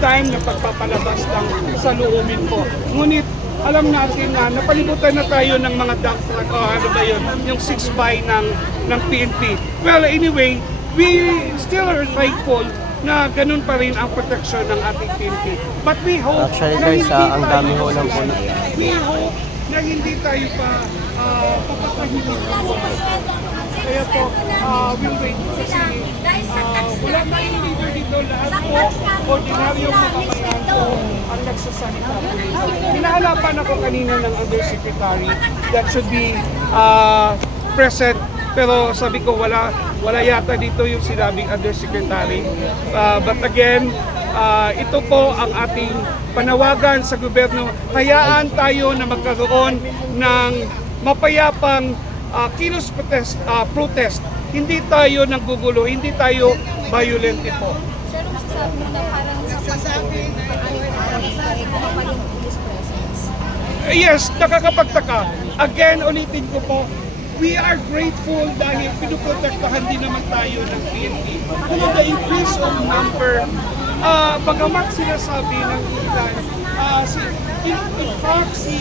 time na pagpapalabas ng saloobin po. Ngunit alam natin na napalibutan na tayo ng mga doctrine o ano ba yun, yung 6-by ng PNP. Well, anyway, we still are thankful na ganun pa rin ang protection ng ating PNP. But we hope Actually na guys, hindi ang tayo dami ho ng pulis. we hope na hindi tayo pa papatahimik. Kaya po, we'll wait kasi wala tayong leader dito. Lahat po, ordinaryong mamamayan po ang nagsasalita. Hinahanapan ako kanina ng Undersecretary that should be present. Pero sabi ko wala yata dito yung sinabing Undersecretary. But again, ito po ang ating panawagan sa gobyerno. Hayaan tayo na magkaroon ng mapayapang kilos protest. Hindi tayo nanggugulo, hindi tayo violent po. Sir, masasabi mo na parang sasabi pa yung police presence? Yes, nakakapagtaka. Again, ulitin ko po, we are grateful dahil pinuprotektahan din naman tayo ng PNP. Kaya the increase of number, bagamat sinasabi ng ilan, in fact, si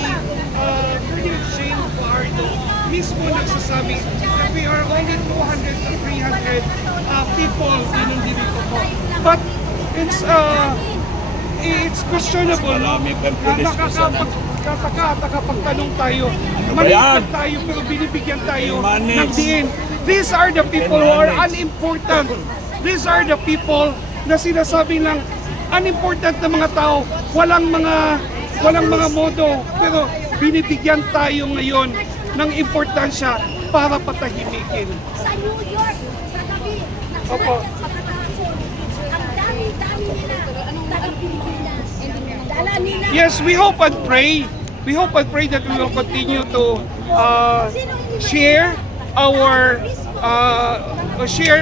Colonel Shane Pardo mismo nagsasabi that we are only 200 to 300 people dito po. But it's questionable, no? Nakakapagtanong tayo, maliit tayo pero binibigyan tayo ng diin. These are the people who are unimportant. These are the people na sinasabi lang unimportant na mga tao, walang mga modo, pero binibigyan tayo ngayon ng importansya para patahimikin. Sa New York, sa gabi, Opo. ang dami-dami nila, taga-Pilipinas. Dala nila. Yes, we hope and pray. We hope and pray that we will continue to share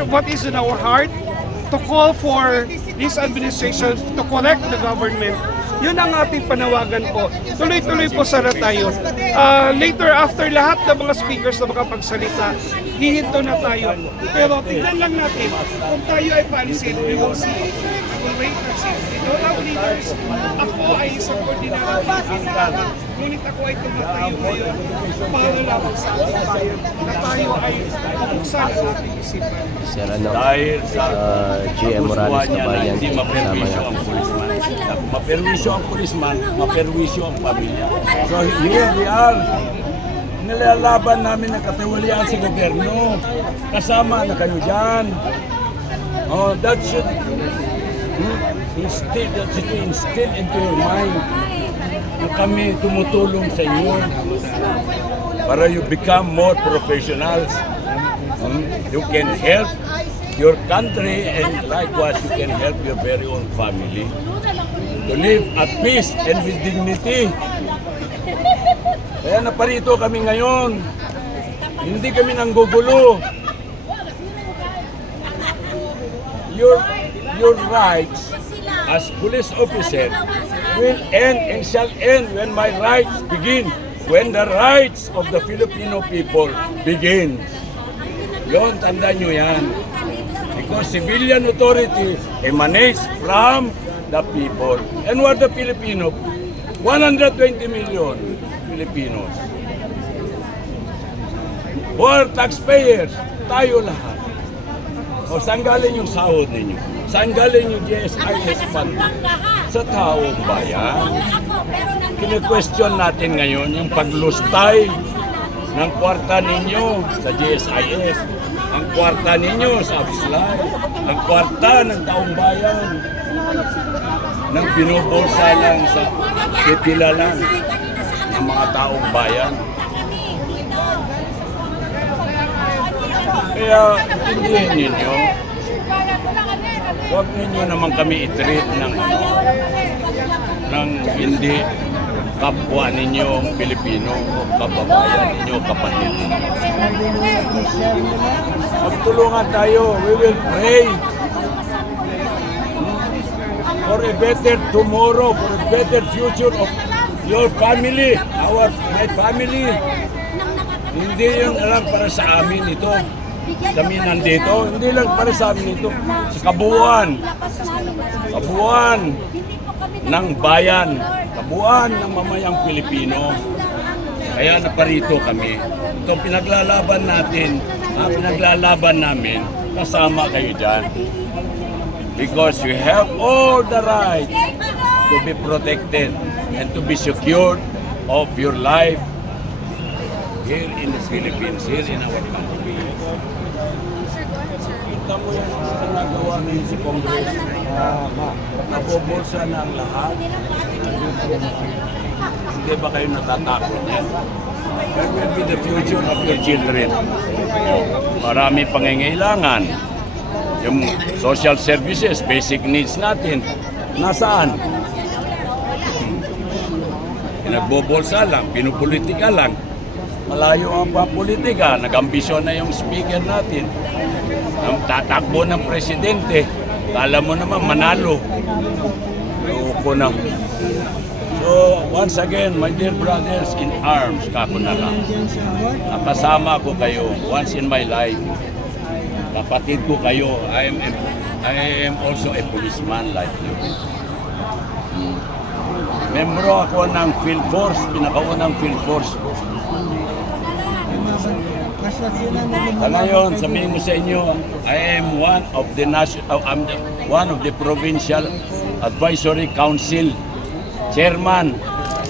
what is in our heart, to call for this administration to correct the government. Yun ang ating panawagan po. Tuloy-tuloy po sana tayo. Later, after lahat ng mga speakers na makapagsalita, hihinto na tayo. Pero tignan lang natin, kung tayo ay palisin, we will see. We will wait and see. Ito lang leaders, ako ay isang ordinaryo Pilipino. Ngunit ako ay tumatayo ngayon para lamang sa ating bayan na tayo ay mabuksan ang ating isipan. Sir, ano, Dahil sa GM Morales na niya na bayan, hindi kasama maperwisyo natin. ang pulisman. Maperwisyo ang pulisman, maperwisyo ang pamilya. So here we are. Nilalaban namin ang katiwalian sa gobyerno. Kasama na kayo dyan. Oh, that should instill into your mind na kami tumutulong sa inyo para you become more professionals. You can help your country and likewise you can help your very own family to live at peace and with dignity. Kaya naparito kami ngayon. Hindi kami nanggugulo. Your rights as police officer will end and shall end when my rights begin. When the rights of the Filipino people begin. Yon, tandaan nyo yan. Because civilian authority emanates from the people. And what the Filipino? 120 million Filipinos. Who are taxpayers? Tayo lahat. O saan galing yung sahod ninyo? Saan galing yung GSIS fund? Sa taong bayan. Kine-question natin ngayon yung paglustay ng kwarta ninyo sa GSIS, ang kwarta ninyo sa Abslay, ang kwarta ng taong bayan, nang binubulsa lang sa pipila lang ng mga taong bayan. Kaya intindihin ninyo, huwag ninyo naman kami i-treat ng hindi kapwa ninyo Pilipino o kababayan ninyo, kapatid ninyo. Magtulungan tayo, we will pray for a better tomorrow, for a better future of your family, my family. Hindi yun alam para sa amin ito. kami nandito, hindi lang para sa amin ito, sa kabuuan ng bayan, kabuuan ng mamayang Pilipino. Kaya naparito kami. Ito pinaglalaban natin, pinaglalaban namin, kasama kayo dyan. Because you have all the right to be protected and to be secured of your life here in the Philippines, here in our country. Kita mo yung ginagawa ngayon si Congress. Nabubulsa na ang lahat. Hindi ba kayo natatakot yan? That will be the future of your children. Marami pangangailangan. Yung social services, basic needs natin, nasaan? Pinagbobolsa lang, pinupolitika lang. Malayo ang politika, nag-ambisyon na yung speaker natin. Ang tatakbo ng presidente, kala mo naman manalo. Loko na. So, once again, my dear brothers in arms, kako na lang. Nakasama ko kayo once in my life. Kapatid ko kayo. I am also a policeman like you. Membro ako ng Field Force, pinakaunang Field Force. Sa ngayon, sabihin ko sa inyo, I am one of the Provincial Advisory Council Chairman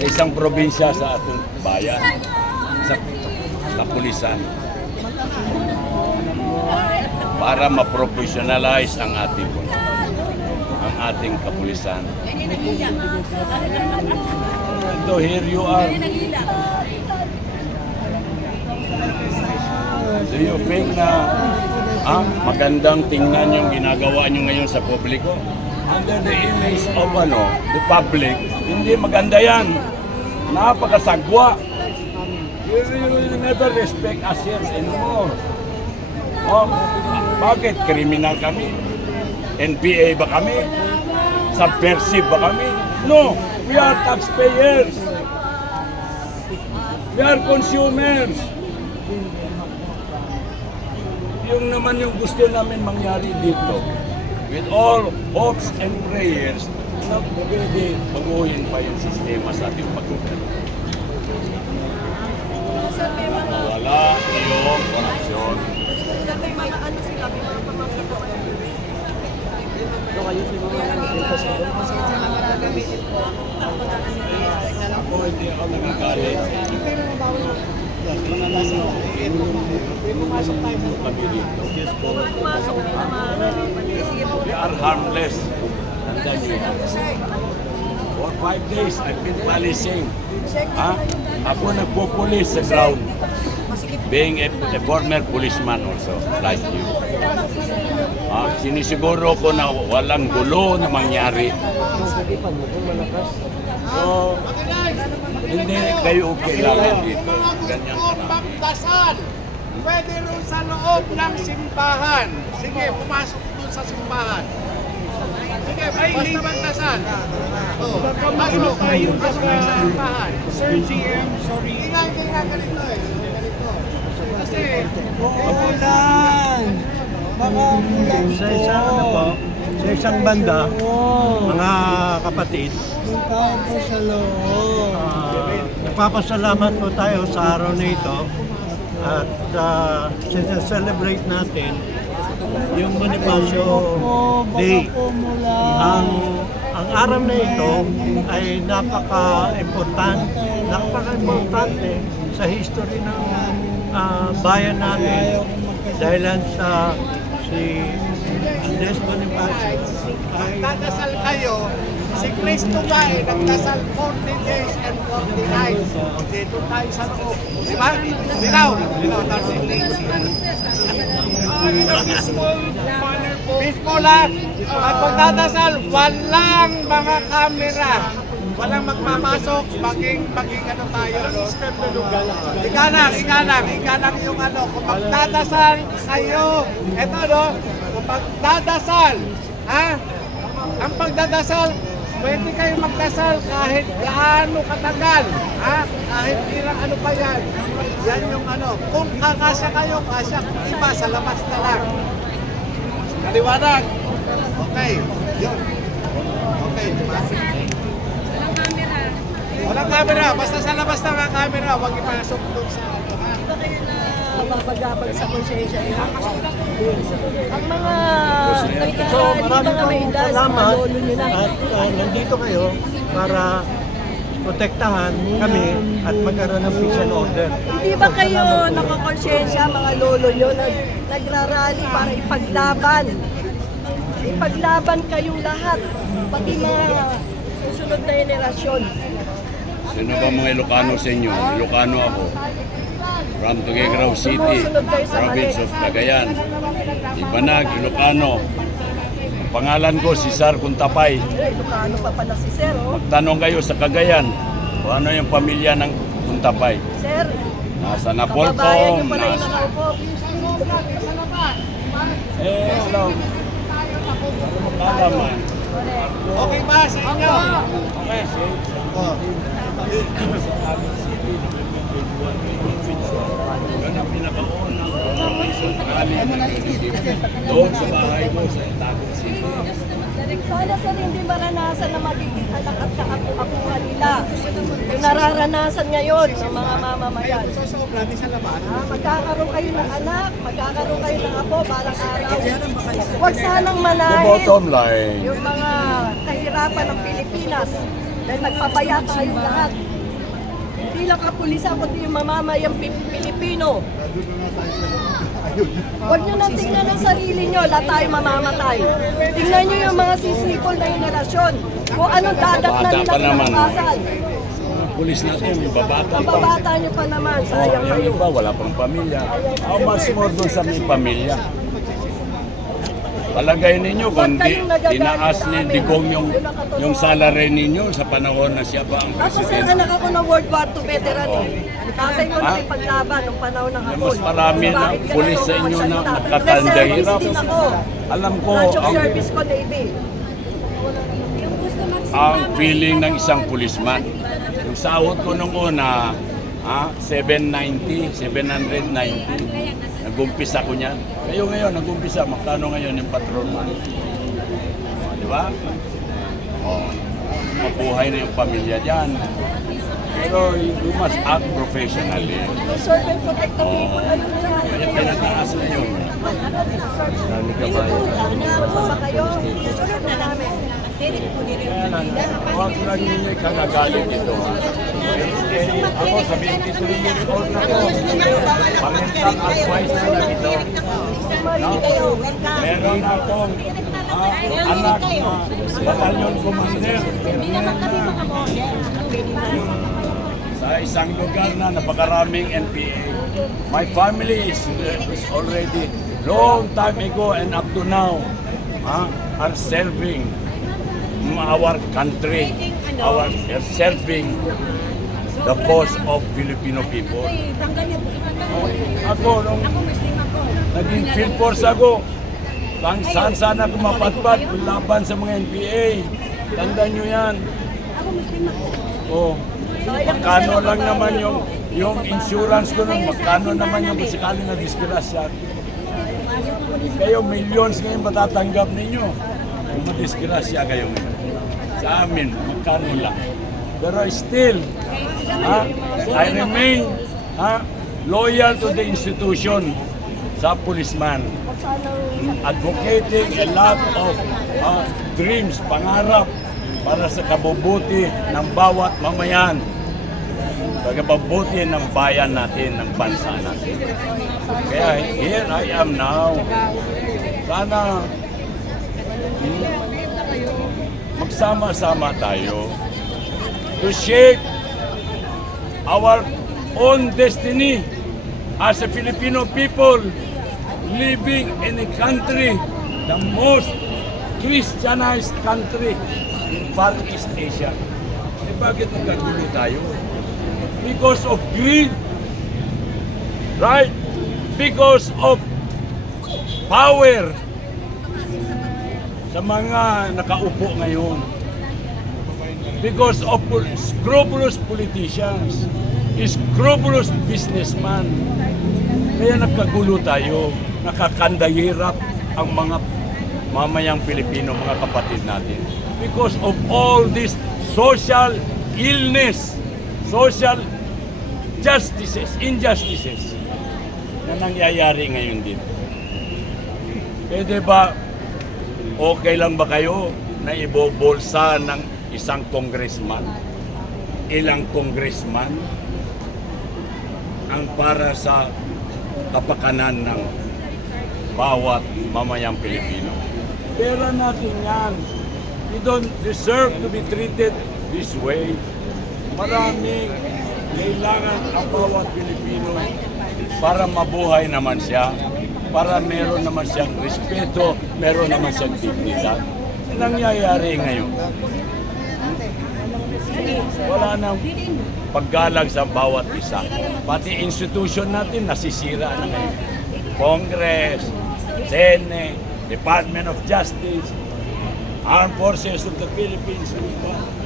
sa isang probinsya sa ating bayan, sa kapulisan. Para ma-professionalize ang ating kapulisan. Ito, here you are. Do you think na magandang tingnan yung ginagawa nyo ngayon sa publiko? Under the image of the public, hindi maganda yan. Napakasagwa. You will never respect us here anymore. Bakit? Kriminal kami? NPA ba kami? Subversive ba kami? No, we are taxpayers. We are consumers. Yung naman yung gusto namin mangyari dito, with all hopes and prayers, na pwede baguhin pa yung sistema sa ating paggoberno. Wala yung korupsyon. Ako hindi ako nagagalit. Kami dito. We are harmless. For 5 days, I've been policing. Ako nagpupulis sa ground. Being a former policeman also, like you. Sinisiguro ko na walang gulo na mangyari. So, hindi kayo kailangan dito. Ganyan ka na. Magdasal. Pwede rin sa loob ng simbahan. Sige, pumasok doon sa simbahan. Sige, basta magdasal. Pasok tayo sa simbahan. Sir GM, sorry. Tingnan ganito eh. Kasi, Makulang! Makakulang po. Sa isang banda, mga kapatid, Puntahan po sa loob. nagpapasalamat po tayo sa araw na ito at celebrate natin yung Bonifacio Day. Ang araw na ito ay napaka-importante sa history ng bayan natin dahil sa si Andres Bonifacio ay magdadasal kayo. Si Cristo nga nagdasal 40 days and 40 nights. Dito tayo sa loob. Di ba? Linaw tayo. Peaceful lang. At pagdadasal, walang mga kamera. Walang magpapasok. Maging ano tayo. Ika lang yung ano. Kung magdadasal kayo, eto kung magdadasal, ang pagdadasal, pwede kayo magdasal kahit gaano katagal. Ha? Kahit ilang ano pa yan. Yan yung ano. Kung kakasya kayo, kasya. Kung iba, sa labas na lang. Kaliwanag. Okay. Yun. Okay, di ba? Walang camera. Walang camera. Basta sa labas na ang camera. Huwag ipasok doon sa ano. Ha? Di ba kayo na mabagabag sa konsensya niyo? Ang mga So hindi maraming mga may pong edad, mga salamat lolo nila. at nandito kayo para protektahan kami at magkaroon ng peace and order. Hindi ba kayo nakakonsensya, mga lolo nyo, nagrarally para ipaglaban? Ipaglaban kayong lahat, pati mga susunod na henerasyon. Sino ba mga Ilocano sa inyo? Ilocano ako. From Tuguegarao City, province of Cagayan. Ibanag, Ilocano. Pangalan ko si Sar Kuntapay. Ilocano pa pala si Sir, oh. Tanong kayo sa Cagayan, kung ano yung pamilya ng Kuntapay. Sir, Nasa kababayan Napolcom, nyo pala yung nasa... nakaupo. Hello. Kalaman. Okay ba sa inyo? Okay, see? Oh. Yan ang pinakaunang rally na doon sa bahay ko sa Tagum City. Sana sir hindi maranasan na magiging anak at kaapu-apuhan nila. Yung nararanasan ngayon ng mga mamamayan. Sobra din sa labas. Magkakaroon kayo ng anak, magkakaroon kayo ng apo, balang araw. Huwag sanang The manahin bottom line, yung mga kahirapan ng Pilipinas dahil nagpapaya kayong lahat. Hindi lang kapulisan, kundi yung mamamayang Pilipino. Huwag nyo nang tingnan ang sarili nyo, lahat tayo mamamatay. Tingnan nyo yung mga sisipol na henerasyon. Kung anong dadat na Bata nila pa naman. pinapasal. pulis natin, yung babata Ang pa. babata nyo pa naman, sayang Yung kayo. iba, wala pang pamilya. How much more doon sa may pamilya? Palagay ninyo kung tinaas ni Digong yung salary ninyo sa panahon na siya pa ang Ako sir, presidente. anak ako ng World War II veteran eh. Tatay ko nakipaglaban nung panahon ng hapon. Mas marami na Bakit ganito pulis sa ang inyo na salita? nagkatanda Reservist hirap. din ako. Alam ko, Branch of ang, service ko, Navy. Yung gusto ang feeling ng isang pulisman. Yung sahod ko nung una, 790, 790. Nag-umpisa ko niyan. Kayo ngayon, nag-umpisa. Magkano ngayon yung patrolman? Di ba? Mabuhay na yung pamilya dyan. Pero you must act professionally. Serve and protect the people. Ano na yan? Kaya pinataas na yun. Dami ka ba yun? Ano ba kayo? Susunod na namin. Huwag lang ninyo kagagalit dito. Ako sa 23 years old na ko. Pangintang advice na lang ito. No? Meron akong anak na batalyon commander. Sa isang lugar na napakaraming NPA. My family is already long time ago and up to now are serving our country, serving the cause of Filipino people. Ako, nung naging field force ako, saan sana ako mapatpat laban sa mga NPA. Tandaan nyo yan. Oh, magkano lang naman yung insurance ko nun, magkano naman yung musikali na disgrasya. Kayo, millions ngayon matatanggap ninyo. Kung madisgrasya kayo ngayon. Sa amin, magkano lang. Pero still, I remain loyal to the institution sa policeman. Advocating a lot of dreams, pangarap para sa kabubuti ng bawat mamayan. Sa kabubuti ng bayan natin, ng bansa natin. Kaya here I am now. Sana magsama-sama tayo to shape our own destiny as a Filipino people living in a country, the most Christianized country in Far East Asia. Eh bakit nagkagulo tayo? Because of greed, right? Because of power sa mga nakaupo ngayon. because of scrupulous politicians, scrupulous businessmen. Kaya nagkagulo tayo, nakakandahirap ang mga mamayang Pilipino, mga kapatid natin. Because of all this social illness, social injustices na nangyayari ngayon din. Pwede ba, okay lang ba kayo na ibobolsa ng isang congressman, ilang congressman, ang para sa kapakanan ng bawat mamayang Pilipino? Pera natin yan. We don't deserve to be treated this way. Maraming kailangan ang bawat Pilipino para mabuhay naman siya, para meron naman siyang respeto, meron naman siyang dignidad. Nangyayari ngayon, wala nang paggalang sa bawat isa. Pati institution natin nasisira na ngayon. Congress, Senate, Department of Justice, Armed Forces of the Philippines,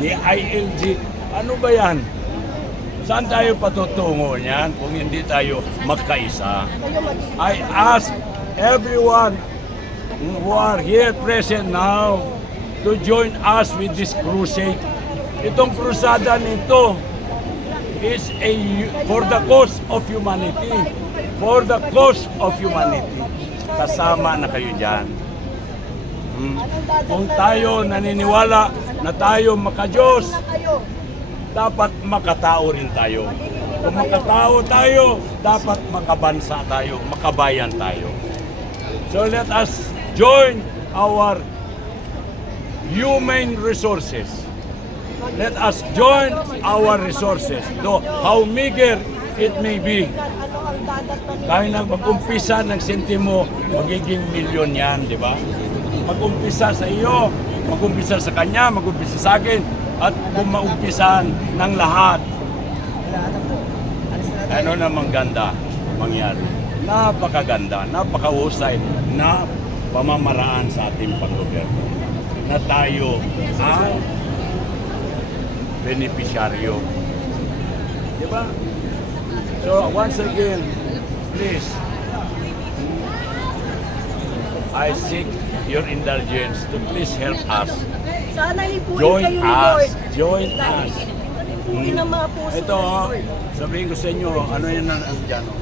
the ILG. Ano ba yan? Saan tayo patutungo niyan kung hindi tayo magkaisa? I ask everyone who are here present now to join us with this crusade. Itong krusada nito is for the cause of humanity. For the cause of humanity. Kasama na kayo dyan. Kung tayo naniniwala na tayo makadiyos, dapat makatao rin tayo. Kung makatao tayo, dapat makabansa tayo, makabayan tayo. So let us join our human resources. Let us join our resources, though how meager it may be. Tayo nang mag-umpisa ng sentimo, magiging milyon yan, di ba? Mag-umpisa sa iyo, mag-umpisa sa kanya, mag-umpisa sa akin, at kumaumpisan ng lahat. Ano namang ganda mangyari? Napakaganda, napakahusay na pamamaraan sa ating panggobyerno. Na tayo ang benepisyaryo. Diba? So once again, please, I seek your indulgence to please help us. Sana ipuin Join kayo ni us. Lord. Join us. Ipuin ang mga puso Ito, ni Lord. sabihin ko sa inyo, ano yan na dyan? Oh.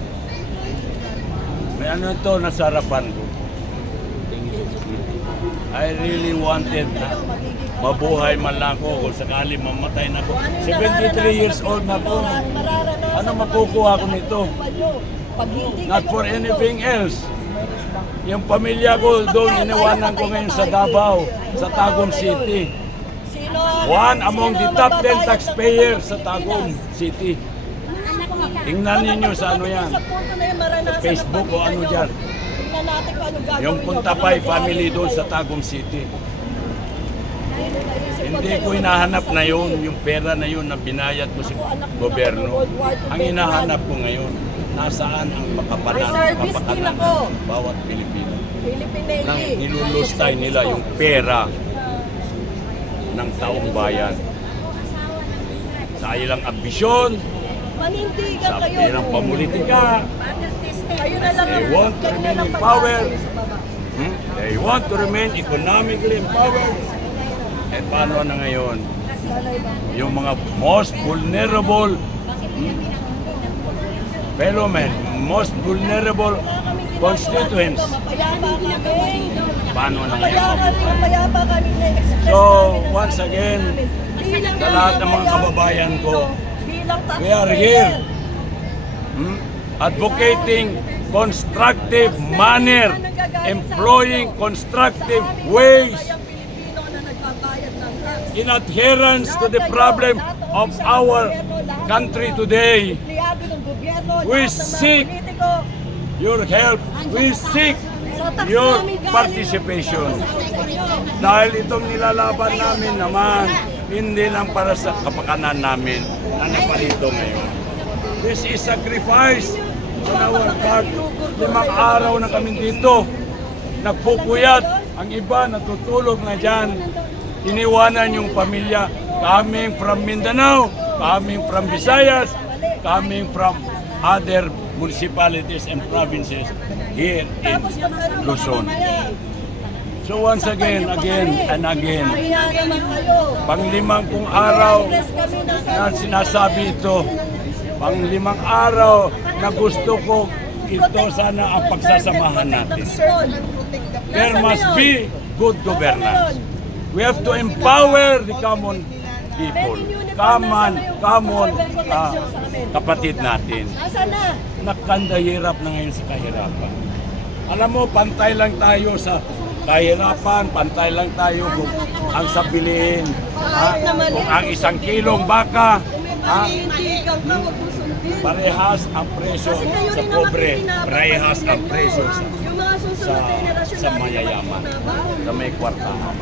May ano ito nasa harapan ko. I really wanted na mabuhay man lang ako kung sakali mamatay na ako. 73 years old na ako. Ano makukuha ko nito? Not for anything else. Yung pamilya ko doon, iniwanan ko ngayon sa Davao, sa Tagum City. One among the top 10 taxpayers sa Tagum City. Tingnan ninyo sa ano yan. Sa Facebook o ano dyan. Yung Puntapay family doon sa Tagum City. Hindi ko hinahanap na yun, yung pera na yun na binayad ko sa gobyerno. Ang hinahanap ko ngayon, nasaan ang kapakanan ng bawat Pilipino. Nang nilulustay nila yung pera ng taong bayan. Sa ilang ambisyon, sa pirang pamulitika, they want to remain in power, they want to remain economically empowered. Eh paano na ngayon? Yung mga most vulnerable fellow men, most vulnerable constituents. Paano na ngayon? So, once again, sa lahat ng mga kababayan ko, we are here advocating constructive manner, employing constructive ways in adherence to the problem of our country today. We seek your help. We seek your participation. Dahil itong nilalaban namin naman, hindi lang para sa kapakanan namin na naparito ngayon. This is sacrifice on our part. 5 araw na kami dito. Nagpupuyat. Ang iba natutulog na dyan. Iniwanan yung pamilya. coming from Mindanao, coming from Visayas, coming from other municipalities and provinces here in Luzon. So once again and again, Kaya naman kayo. panglimang kong araw na sinasabi ito, panglimang araw na gusto ko ito sana ang pagsasamahan natin. There must be good governance. We have to empower the common people, common kapatid natin. Asa na? Nakandahirap na ngayon sa kahirapan. Alam mo, pantay lang tayo sa kahirapan, pantay lang tayo kung ang sabilin, kung ang 1 kilong baka, Panindigan ka, wag mo sundin. parehas ang presyo Kasi kayo sa rin naman pobre, pinapakinggan parehas ang nyo. presyo Yung mga sa, susunod na henerasyon sa natin, mayayaman, dapat sa may kwartahan,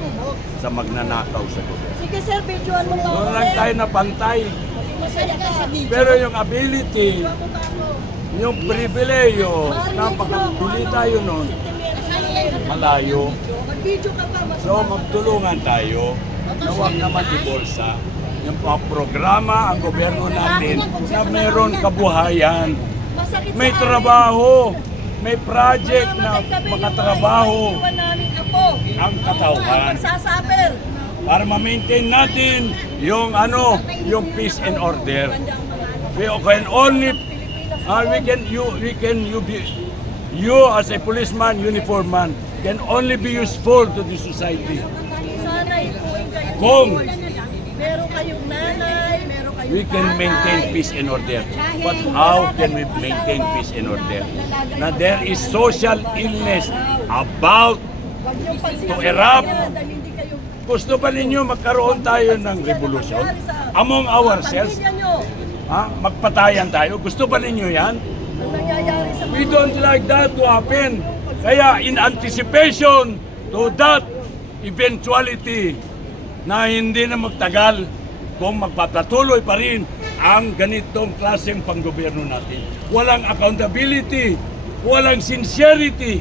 sa magnanakaw sa gobyerno. sige sir, videoan mo pa Doon ako, lang sir. tayo na pantay. Masaya ka sa video. Pero yung ability, yung pribileyo, napakabili tayo nun, malayo. Mag-video ka pa, mas So magtulungan tayo na huwag naman ibolsa yung mga programa ang gobyerno natin na meron kabuhayan. masakit May sa amin. trabaho, may project na Mamamatay kami, makatrabaho yung iwan namin apo. ang katawan Magsasaper. para ma-maintain natin yung yung peace and order. We can only you as a policeman, uniform man can only be useful to the society. Sana ituwing kayo. Kung meron kayong nanay, meron kayong we can maintain peace and order. But how can we maintain peace and order? Na there is social illness about Huwag niyong pagsisihan to erupt. yan dahil hindi kayo gusto ba ninyo magkaroon tayo ng revolution among ourselves? pamilya niyo. Magpatayan tayo? Gusto ba ninyo yan? Ang nangyayari sa We don't like that to happen. Kaya in anticipation to that eventuality na hindi na magtagal kung magpapatuloy pa rin ang ganitong klaseng panggobyerno natin. Walang accountability, walang sincerity.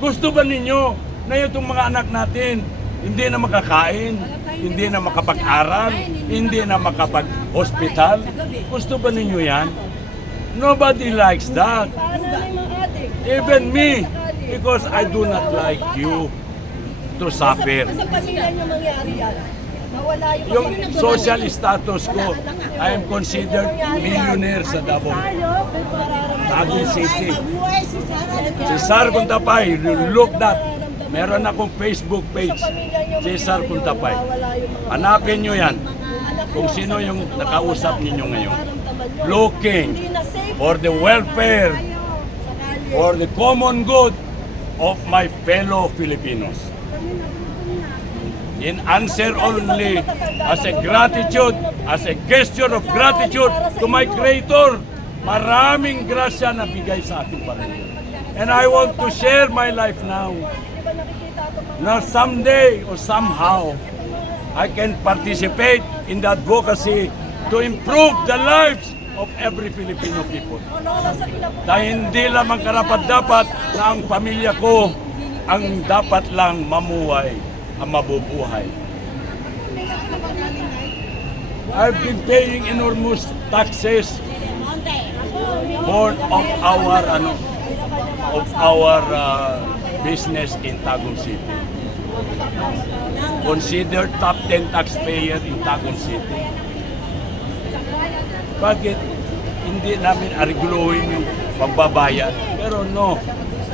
Gusto ba ninyo na itong mga anak natin hindi na makakain, hindi na makapag-aral, hindi na makapag-hospital? Gusto ba ninyo yan? Nobody likes that. paano na yung mga adik? Even me, because I do not like you to suffer. Sa pamilya niyo mangyari yan. Nawala Yung social status ko, I am considered millionaire sa Davao. Taguig City. Cesar Contapay, look that. Meron akong Facebook page, Cesar Contapay. Hanapin nyo yan kung sino yung nakausap ninyo ngayon. Looking for the welfare, for the common good of my fellow Filipinos. In answer only as a gratitude, as a gesture of gratitude to my Creator, maraming grasya na bigay sa ating Panginoon. And I want to share my life now. Now someday or somehow, I can participate in the advocacy to improve the lives of every Filipino people. Dahil hindi lamang karapat-dapat na ang pamilya ko ang dapat lang mamuhay, ang mabubuhay. I've been paying enormous taxes of our business in Tagum City. Considered top 10 taxpayer in Tagum City. Bakit hindi namin ariguluhin yung pagbabayad? Pero no,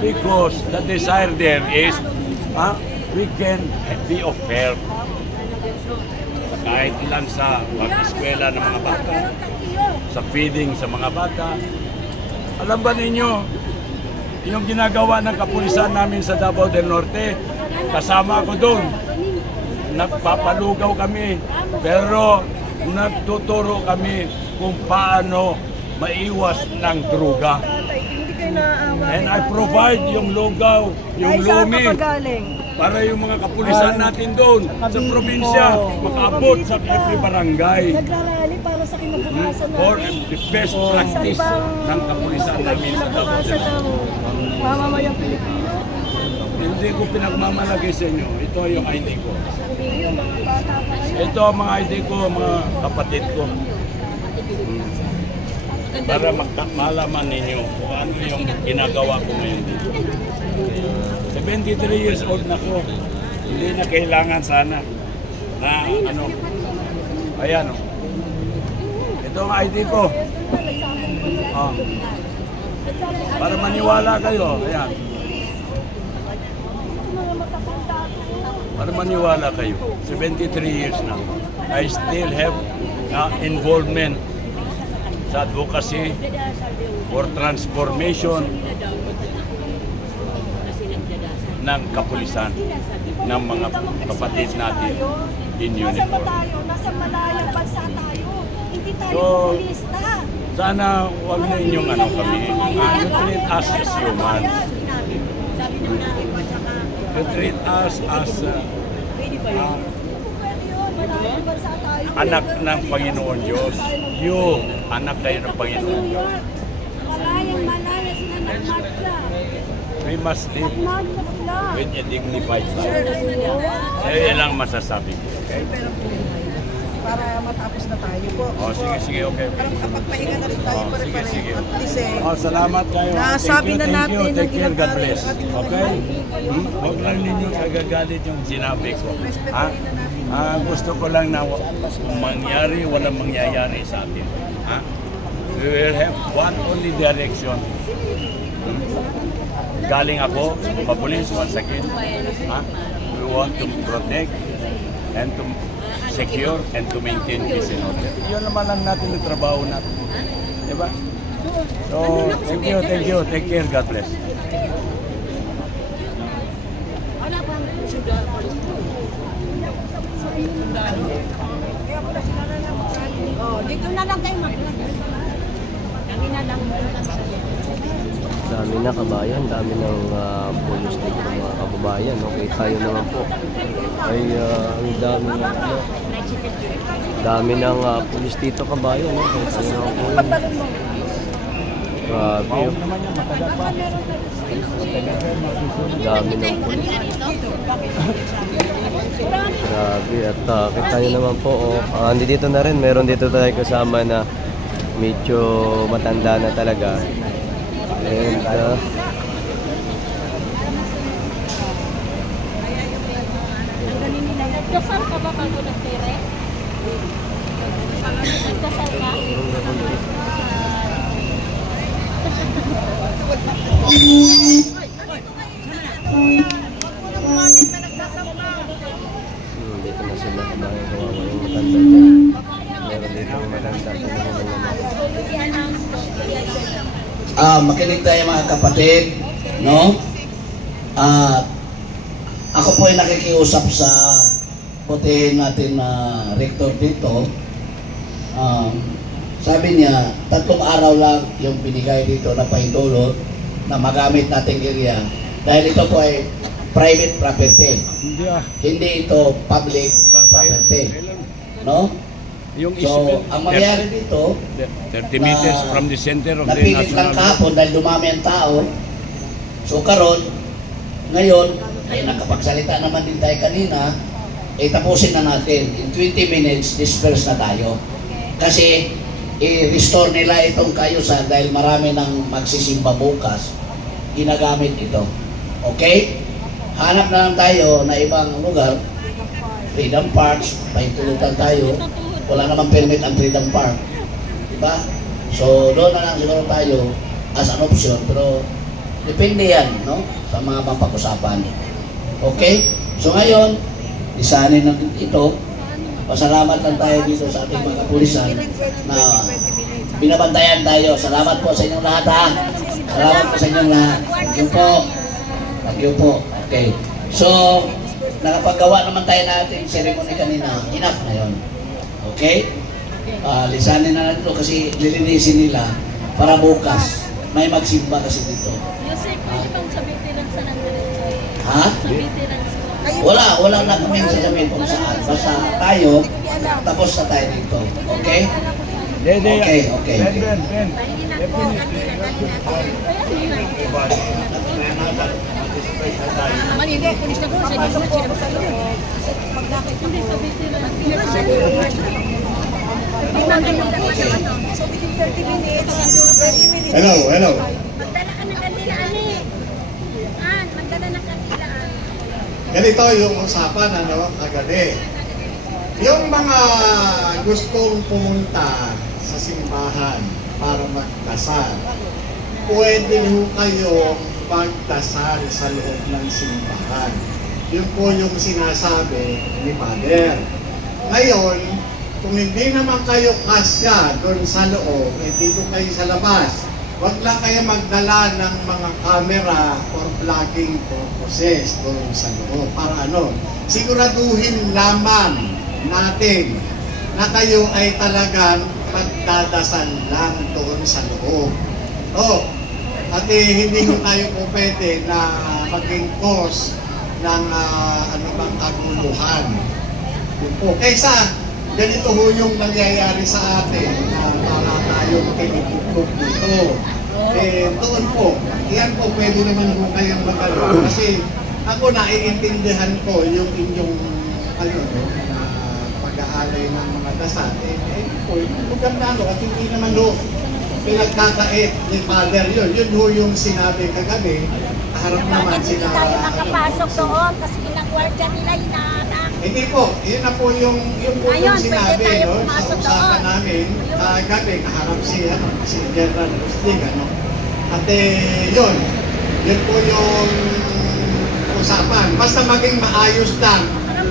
because the desire there is we can be of help. Kahit lang sa pag-eskwela ng mga bata, sa feeding sa mga bata. Alam ba ninyo, yung ginagawa ng kapulisan namin sa Davao del Norte, kasama ako doon. Nagpapalugaw kami, pero nagtuturo kami kung paano maiwas ng droga. And I provide yung lugaw, yung lumi, para yung mga kapulisan natin doon sa probinsya makaabot sa every barangay. Nagrarally para sa kinabukasan For natin. the best practice ng kapulisan namin sa Davao del Kinabukasan Norte. ng mamamayang Pilipino. Hindi ko pinagmamalagay sa inyo. Ito yung ID ko. ninyo, mga bata pa kayo. Ito ang mga ID ko, mga kapatid ko. Para malaman ninyo kung ano yung ginagawa ko ngayon dito. 73 years old na ko. Hindi na kailangan sana na ano. Ayan o. Ito ang ID ko. Ah. Para maniwala kayo. Ayan. Para maniwala kayo. 73 years na. I still have involvement sa advocacy for transformation ng kapulisan ng mga kapatid natin in uniform. Nasa malayang bansa tayo. Hindi tayo So, pulista. sana huwag na inyong ano kami. You treat us as human. You treat us as Malayang bansa tayo. anak ng Panginoon Diyos. You, anak kayo ng Panginoon Diyos. Malayang sila nagmarcha. We must live Marcha sila. with a dignified life. Yan lang masasabi ko. Okay? Para matapos na tayo po. Oh, sige, okay. Parang kapagpahinga na rin tayo Oh, pare-pare. sige. At least Oh, salamat kayo. Nasabi na natin ang Take care, God ginagawa bless. ng ating mga Okay? Huwag lang ninyo kagagalit yung sinabi ko. Ha? Gusto ko lang na kung mangyari, walang mangyayari sa atin. Ha? We will have one only direction. Galing ako, mapulis, once again. Ha? We want to protect and to secure and to maintain peace and order. Yun naman lang natin yung trabaho natin. Diba? So, thank you. Take care. God bless. Oh, dito na lang kayo mag Kami na lang. Dami na kabayan, dami ng pulis dito mga kababayan. Okay, tayo naman po. Ay, ang dami ng dami ng pulis dito kabayan. Okay, tayo naman po. Grabe. Oh. Dami ng pulis. Grabe. At kita nyo naman po. Dito na rin. Meron dito tayo kasama na medyo matanda na talaga. And Nagdasal ka ba bago nagtere? Nagdasal ka? dito na sila kabayan. Kawawa yung matanda dyan. Meron dito yung matanda. Makinig tayo mga kapatid, no? Ako po ay nakikiusap sa putihin natin na rector dito. Sabi niya, 3 araw lang yung binigay dito na pahintulot na magamit nating area dahil ito po ay private property. Hindi ito public property, no? Yung So, ang mangyayari dito, 30 meters from the center of the napilit lang national. kahapon dahil dumami ang tao. So karon, ngayon, ay nakapagsalita naman din tayo kanina, tapusin na natin. In 20 minutes, disperse na tayo. Kasi, i-restore nila itong kayusan dahil marami nang magsisimba bukas, ginagamit ito. Okay? Hanap na lang tayo na ibang lugar, Freedom Parks, pahintulutan tayo. Wala namang permit ang Freedom Park. Diba? So, doon na lang siguro tayo as an option. Pero, depende yan, no? Sa mga mapag-usapan. Okay? So, ngayon, isanin natin ito. Pasalamat lang tayo dito sa ating mga kapulisan na binabantayan tayo. Salamat po sa inyong lahat, ha? Salamat po sa inyong lahat. Thank you po. Thank you po. Okay. So, nakapagawa naman tayo na ating ceremony kanina. Enough na yun. Okay? Lisanin na natin ito kasi lilinisin nila para bukas. May magsimba kasi dito. Yosef, pwede bang sa veterans sa nagdiretso? Ha? Sa veterans ko. Wala na kaming sasabihin kung saan. Basta tayo, tapos na tayo dito. Okay? Okay. Pahingin ako. Mali, hindi. Pulis na ko. Sige, sinabi sa iyo. Pag nakita ko, so within 30 minutes, 30 minutes. Hello. Magdala ka ng kandilaan eh. Magdala ng kandilaan. Ganito yung usapan, kagabi. Yung mga gustong pumunta sa simbahan para magdasal, pwede ho kayong magdasal sa loob ng simbahan. Yun po yung sinasabi ni Father. Ngayon, kung hindi naman kayo kasya doon sa loob, dito kayo sa labas, wag lang kayo magdala ng mga camera or vlogging purposes doon sa loob. Para siguraduhin lamang natin na kayo ay talagang magdadasal lang doon sa loob. At hindi mo tayo po pwede na maging cause ng anumang kaguluhan. Kaysa ganito ho yung nangyayari sa atin na para tayo makikipuklog dito. Doon po, yan po pwede naman ho kayong magalo. Kasi ako naiintindihan ko yung inyong pag-aalay ng mga dasal. Po, maganda at hindi naman ho pinagkakait ni Father yun. Yun ho yung sinabi kagabi. Harap naman sila. Hindi tayo makapasok doon kasi kinagwardya nila hinahatak. Hindi po, yun na po yung Ayun, sinabi pwede tayo sa pumasok usapan doon. namin kagabi, kaharap si General Lustig, At yun po yung usapan. Basta maging maayos lang.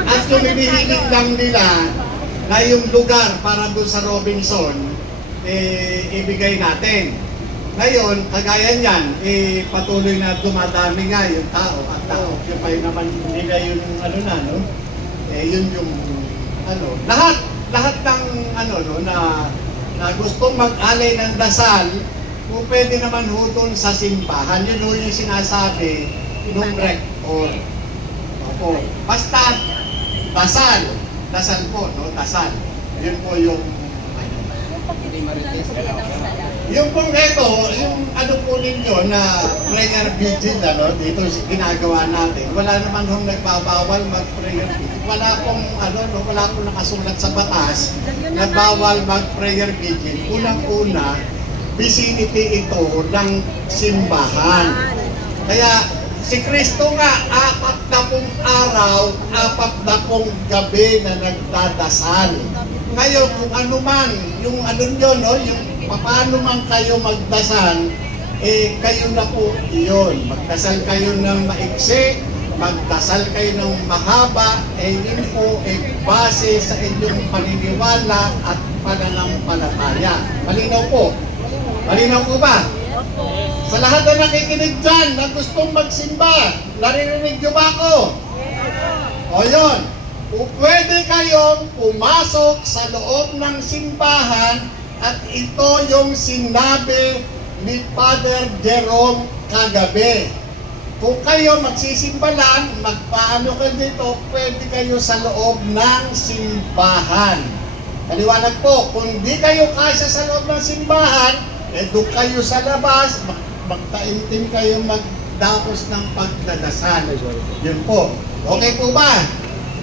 At yung hinihiling lang nila na yung lugar para doon sa Robinson, ibigay natin. Ngayon, kagaya niyan, patuloy na dumadami nga yung tao at na-occupy naman nila yung yun yung lahat ng na gustong mag-alay ng dasal, kung pwede naman ho doon sa simbahan, yun ho yung sinasabi nung rector. Opo. Basta dasal po, dasal. Yun po yung yung pong ito, yung po ninyo na prayer vigil, dito ginagawa natin, wala naman hong nagbabawal mag-prayer vigil. Wala pong nakasulat sa batas na bawal mag-prayer vigil. Unang-una, vicinity ito ng simbahan. Kaya si Kristo nga, 40 araw, 40 gabi na nagdadasal. Ngayon, kung ano man, yung yung paano man kayo magdasal, kayo na po iyon. Magdasal kayo ng maiksi, magdasal kayo ng mahaba, yun po base sa inyong paniniwala at pananampalataya. Malinaw po? Malinaw po ba? Sa lahat na nakikinig dyan na gustong magsimba, naririnig nyo ba ako? O yun, kung pwede kayong pumasok sa loob ng simbahan at ito yung sinabi ni Father Jerome kagabi. Kung kayo magsisimba lang, magpaano kayo dito, pwede kayo sa loob ng simbahan. Kaliwanag po, kung di kayo kasya sa loob ng simbahan, doon kayo sa labas, magtaimtim kayo magdakos ng pagdadasal. Yun po. Okay po ba?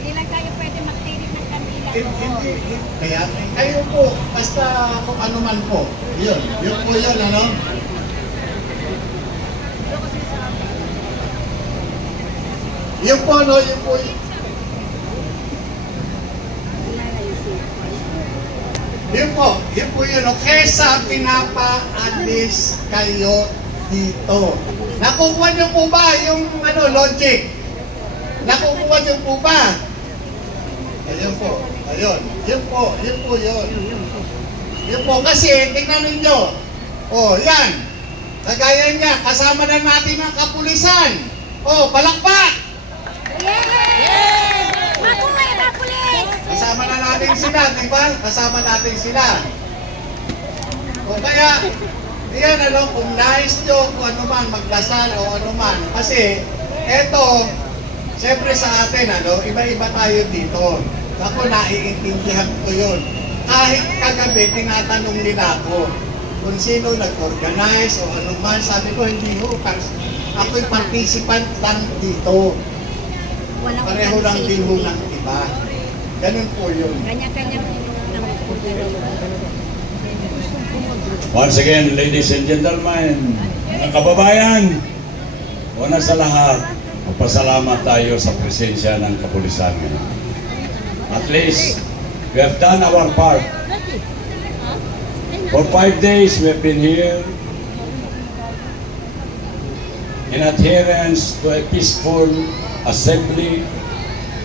Hindi lang tayo pwede magtirin ng kandila. Kaya kayo po, basta kung ano man po. Yun po yun, Yun po, yun po yun. Yun po yun. Kesa pinapaalis kayo dito. Nakukuha niyo po ba yung logic? Nakukuha niyo po ba? Ayun po. Ayun. Yun po yun. Yun po kasi, tingnan ninyo. Yan. Kagaya niya, kasama na natin ang kapulisan. Palakpak! Yay! Makuhay na pulis! Kasama na natin sila, di ba? Kasama natin sila. Kaya, yan kung nais nyo kung ano man, magdasal o ano man. Kasi, eto, siyempre sa atin, iba-iba tayo dito. Ako, naiintindihan ko yun. Kahit kagabi, tinatanong nila ako kung sino nag-organize o ano man. Sabi ko, hindi ho. Ako'y participant lang dito. Walang Pareho lang din ho ng iba. Ganun po yun. Kanya-kanya ng Once again, ladies and gentlemen, mga kababayan, una sa lahat, magpasalamat tayo sa presensya ng kapulisan ngayon. At least, we have done our part. For 5 days, we have been here in adherence to a peaceful assembly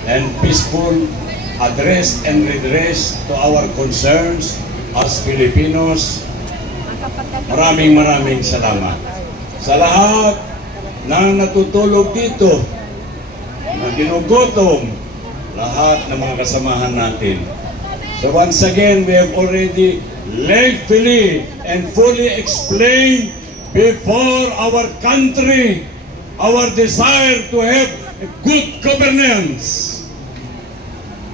and peaceful address and redress to our concerns as Filipinos. Maraming salamat. Sa lahat na natutulog dito, na ginugutom, lahat ng mga kasamahan natin. So once again, we have already lengthily and fully explained before our country our desire to have a good governance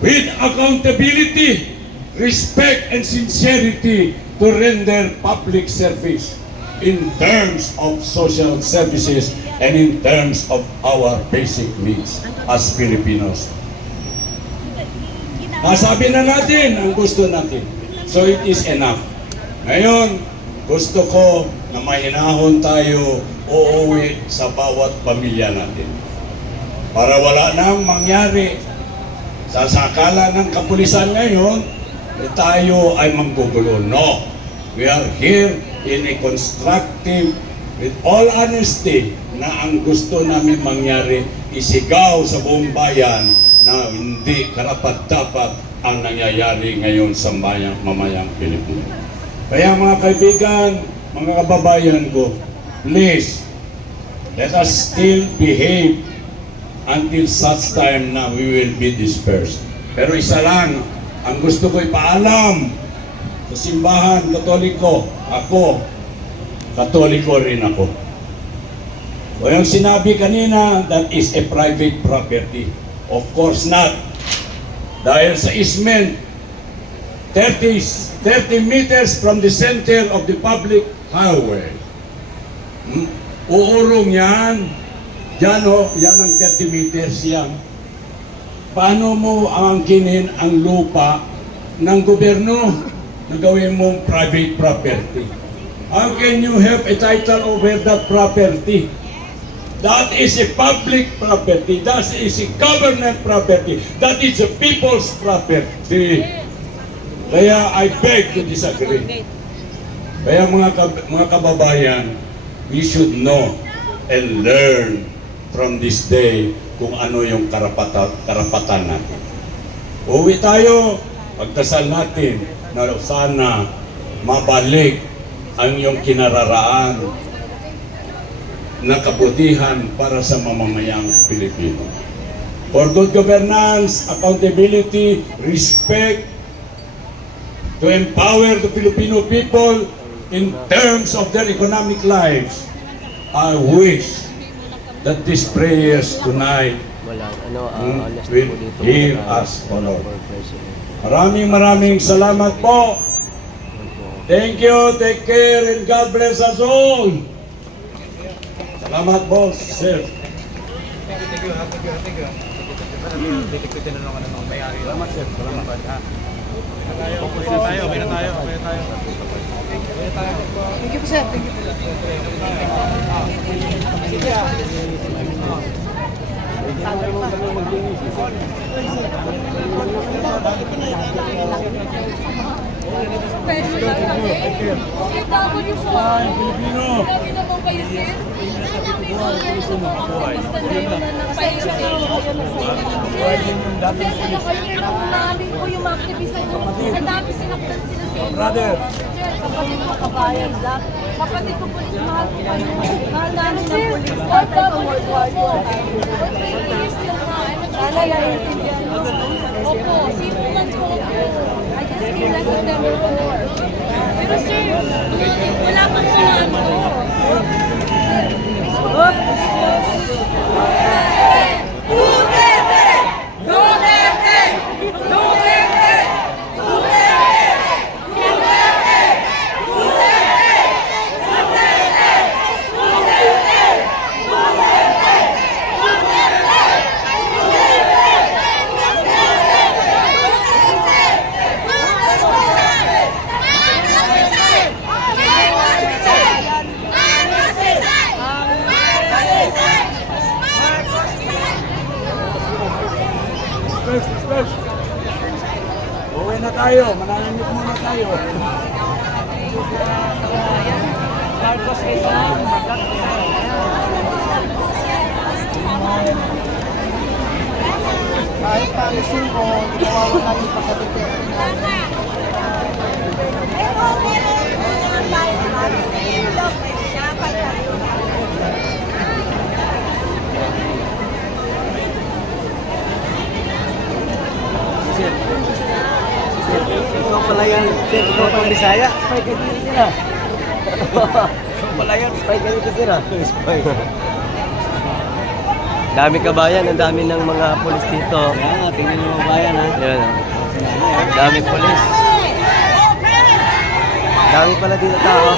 with accountability, respect, and sincerity to render public service in terms of social services and in terms of our basic needs as Filipinos. Nasabi na natin ang gusto natin. So it is enough. Ngayon, gusto ko na mahinahon tayo uuwi sa bawat pamilya natin. Para wala nang mangyari sa sakala ng kapulisan ngayon, tayo ay manggugulo. No. We are here in a constructive, with all honesty, na ang gusto namin mangyari, isigaw sa buong bayan na hindi karapat-dapat ang nangyayari ngayon sa mamayang Pilipino. Kaya mga kaibigan, mga kababayan ko, please, let us still behave until such time na we will be dispersed. Pero isa lang, ang gusto ko ipaalam sa simbahan Katoliko, ako, Katoliko rin ako. O yung sinabi kanina, that is a private property. Of course not. Dahil sa easement, 30 meters from the center of the public highway. Uurong yan. Yan o, yan ang 30 meters yan. Paano mo angkinin ang lupa ng gobyerno na gawin mong private property? How can you have a title over that property? That is a public property. That is a government property. That is a people's property. Kaya I beg to disagree. Kaya mga kababayan, we should know and learn from this day kung ano yung karapatan natin. Uwi tayo, pagdasal natin na sana mabalik ang iyong kinararaan na kabutihan para sa mamamayang Pilipino. For good governance, accountability, respect, to empower the Filipino people in terms of their economic lives, I wish that these prayers tonight will hear us, O Lord. Maraming salamat po. Thank you, take care, and God bless us all. Salamat, boss, sir. Salamat, sir. Thank you po, sir. Thank you po. Brother. Kapatid ko kabayan, kapatid ko pulis, mahal ko kayo. Mahal namin ng pulis. Kapatid ko World War II. Sana naiintindihan mo. Opo, 6 months po ako. I just came last September 4. Pero sir, wala pang ano. Duterte! Duterte! Duterte! Duterte! mananamit muna tayo. Marcos Quezon, kahit palisin ko, hindi mawawala yung pagkatipid. Ikaw pala yan, sir. Ikaw pala Bisaya. Spy ka dito sila. Pala yan, spy ka dito sila. Spy. Dami kabayan, ang dami ng mga polis dito. Yan, tingnan nyo mga bayan ha. Yan o. Dami polis. Dami pala dito tao.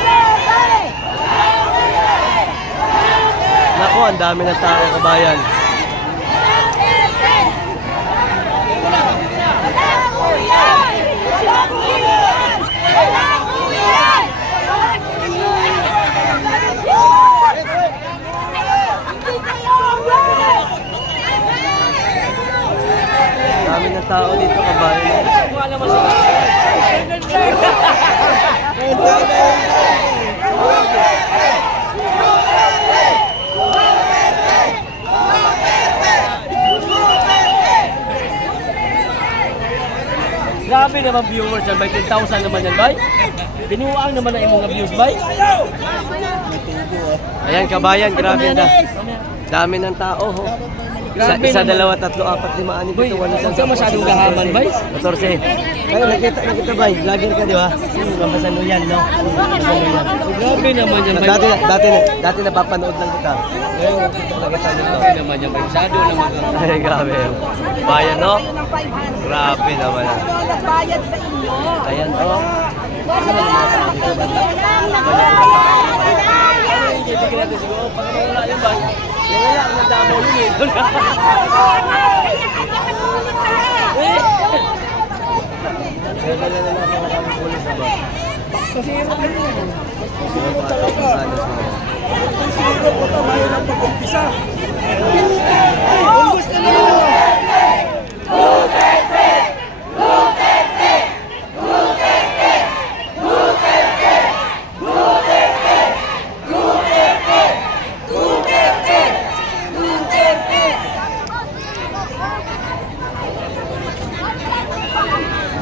Naku, ang dami ng tao kabayan. Dami ng tao dito kabayan. Grabe naman viewers yan, bay. 10,000 naman yan, bay. Binuang naman na yung mga views, bay. Ayan, kabayan, grabe na. Dami ng tao, ho. Isa, dalawa, tatlo, apat, lima, anim, pito, walo, Huwag ka masyadong gahaman, bay. 14. Kayo, nakita, bay. Vlogger ka, di ba? Masaluyan, no? Masaluyan. Grabe naman yan, bay. Dati napapanood lang kita. Ngayon, nakita nito. Grabe naman yan, bay. Masyado naman. Ay, grabe. Bayan, no? Grabe naman. Nagbayad sa inyo. Ayan, oh. Hindi ka natin siguro. Pag wala yan, bay. Wala ang nadamo yun eh. Kasi sino talaga. Sino ko ito, mahirap pag-umpisa. Kung gusto nyo,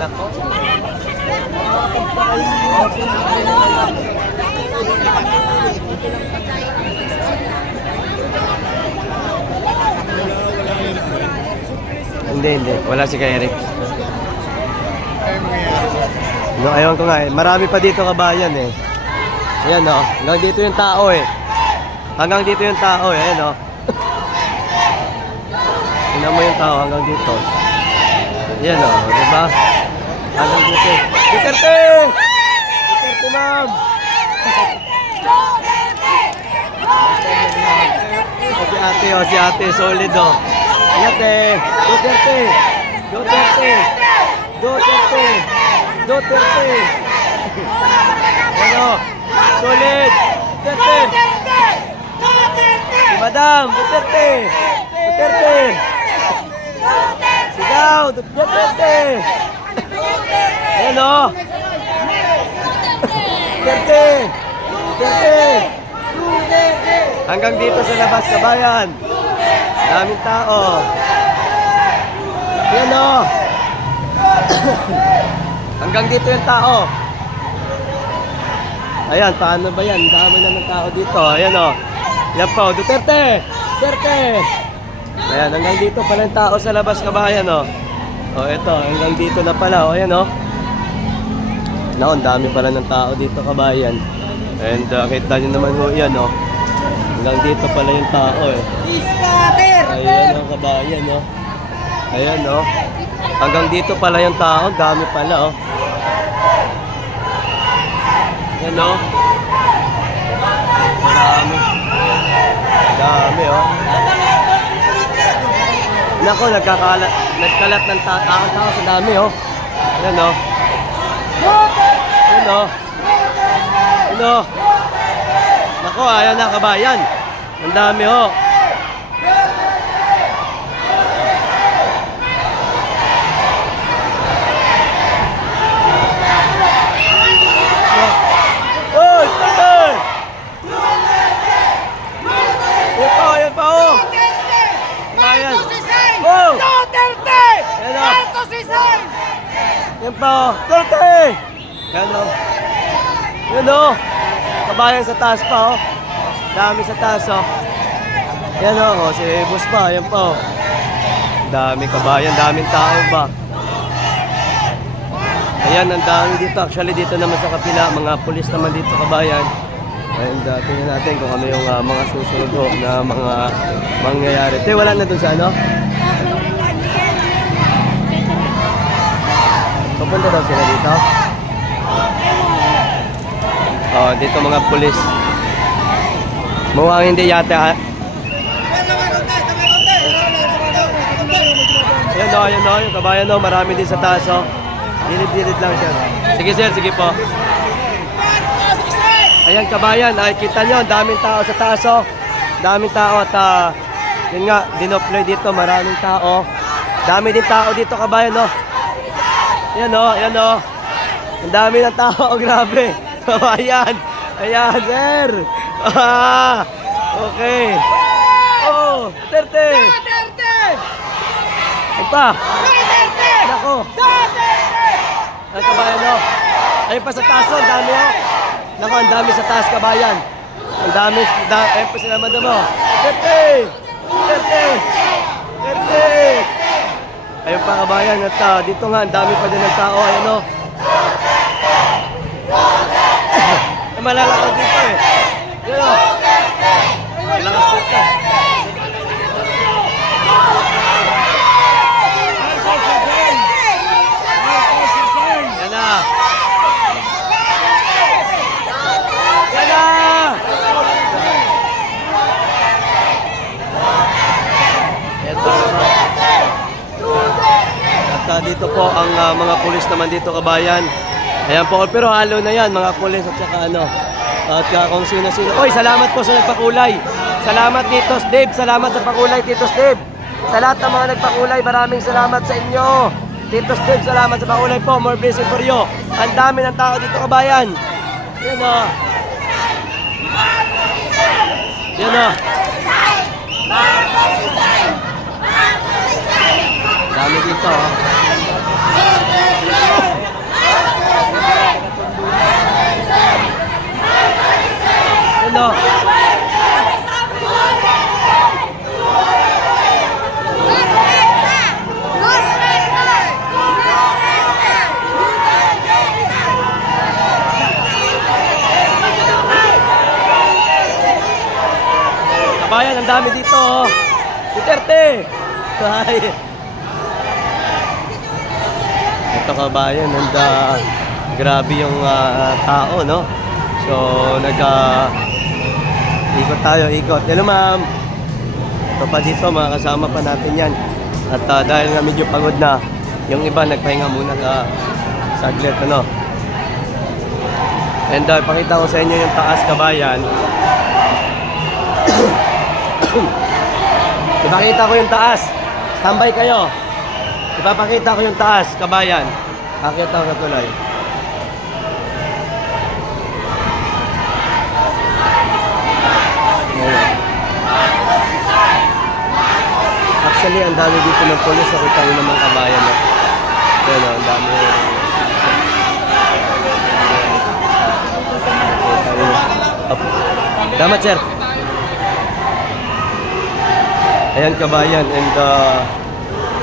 Nako. Hindi. Wala si kay Eric. No, ayaw ko nga eh. Marami pa dito kabayan eh. Ayan o. Hanggang dito yung tao eh. Hanggang dito yung tao eh. Ayan o. Tingnan mo yung tao hanggang dito. Ayan o. Diba? Hanggang dito. Duterte! Duterte, ma'am! Si ate, solid o. Ate, Duterte! Duterte! Duterte! Duterte! Ano? Solid! Duterte! Si Madam! Duterte! Duterte! Sigaw! Duterte! Ano? Duterte! Duterte! Hanggang dito sa labas kabayan. Daming tao. Yan o. Hanggang dito yung tao. Ayan, paano ba yan? Dami na ng tao dito. Ayan o. Yan po, Duterte! Duterte! Ayan, hanggang dito pala yung tao sa labas kabayan o. O, eto, hanggang dito na pala. O, ayan o. Naku, ang dami pala ng tao dito kabayan. And kita nyo naman ho yan o. Hanggang dito pala yung tao eh. Ayan o, kabayan o. Ayan o. Hanggang dito pala yung tao. Dami pala o. Ayan o. Dami. Dami o. Nako, nagkalat ng tao sa dami o. Ayan o. Ayan o. Ayan o. Nako, ayan na kabayan. Ang dami ho. Yan pa, oh. Duterte! Yan, oh. Yan, oh. Kabayan sa taas pa, oh. Dami sa taas, oh. Yan, oh. Si boss pa, yan pa, oh. Dami kabayan, daming tao ba. Ayan, ang dami dito. Actually, dito naman sa kapila, mga pulis naman dito, kabayan. And tingnan natin kung ano yung mga susunod ho na mga mangyayari. Te, wala na dun sa ano? Papunta daw sila dito? Oh, dito mga pulis. Mukhang hindi yata ha? Ayan o, yung kabayan o, marami din sa taas o. Dilid-dilid lang siya. Sige sir, sige po. Ayan kabayan, ay kita nyo, daming tao sa taas o. Daming tao at yun nga, dinoploy dito, maraming tao. Dami din tao dito kabayan o. Ayan o, ayan o. Ang dami ng tao, grabe. Ayan, ayan sir. Okay. Oh, Duterte! Ito! Nako! Ang kabayan o. Ayun pa sa taas o, ang dami o. Nako, ang dami sa taas kabayan. Ang dami, ayun pa sila madam o. Duterte! Duterte! Duterte! Ayun pa kabayan at dito nga, ang dami pa din ng tao. Ayun o. Malalakad dito eh. Ayun o. Malakas dito. Yan na. Yan na. Ito. At dito po ang mga pulis naman dito kabayan. Ayan po, pero halo na yan mga pulis at saka ano. At kung sino-sino. Oy, salamat po sa nagpakulay. Salamat Titos Dave, salamat sa pakulay Titos Dave. Sa lahat ng mga nagpakulay, maraming salamat sa inyo. Titos Dave, salamat sa pakulay po. More blessing for you. Ang dami ng tao dito kabayan. Yan o. Yan o. Dami dito o. Yan o. Kabayan, ang dami dito oh. Duterte! Ay. Ito kabayan, grabe yung tao, no? So, ikot tayo, ikot. Hello ma'am! Ito pa dito, mga kasama pa natin yan. At dahil nga medyo pagod na, yung iba nagpahinga muna sa saglit, ano? And pakita ko sa inyo yung taas kabayan. Ipakita ko yung taas. Standby kayo. Ipapakita ko yung taas, kabayan. Pakita ko sa tulay. Actually, ang dami dito ng pulis. Nakita nyo naman kabayan. Ayan, ang dami. Damat, sir. Ayan kabayan, and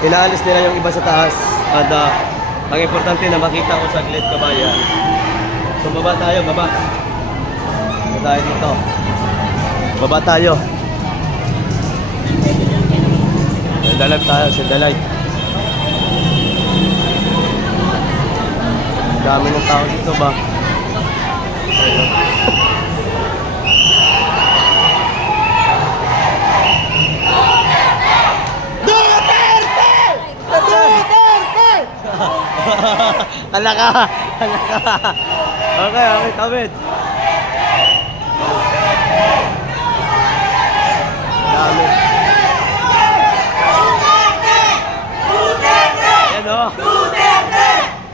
pinaalis nila yung iba sa taas. At ang importante na makita ko saglit kabayan. So baba tayo, baba. Baba tayo dito. Baba tayo. Dalag tayo sa dalag. Dami ng tao dito ba? Alaka! Alaka! Okay, okay, tawid. Dami. Yan o. Duterte!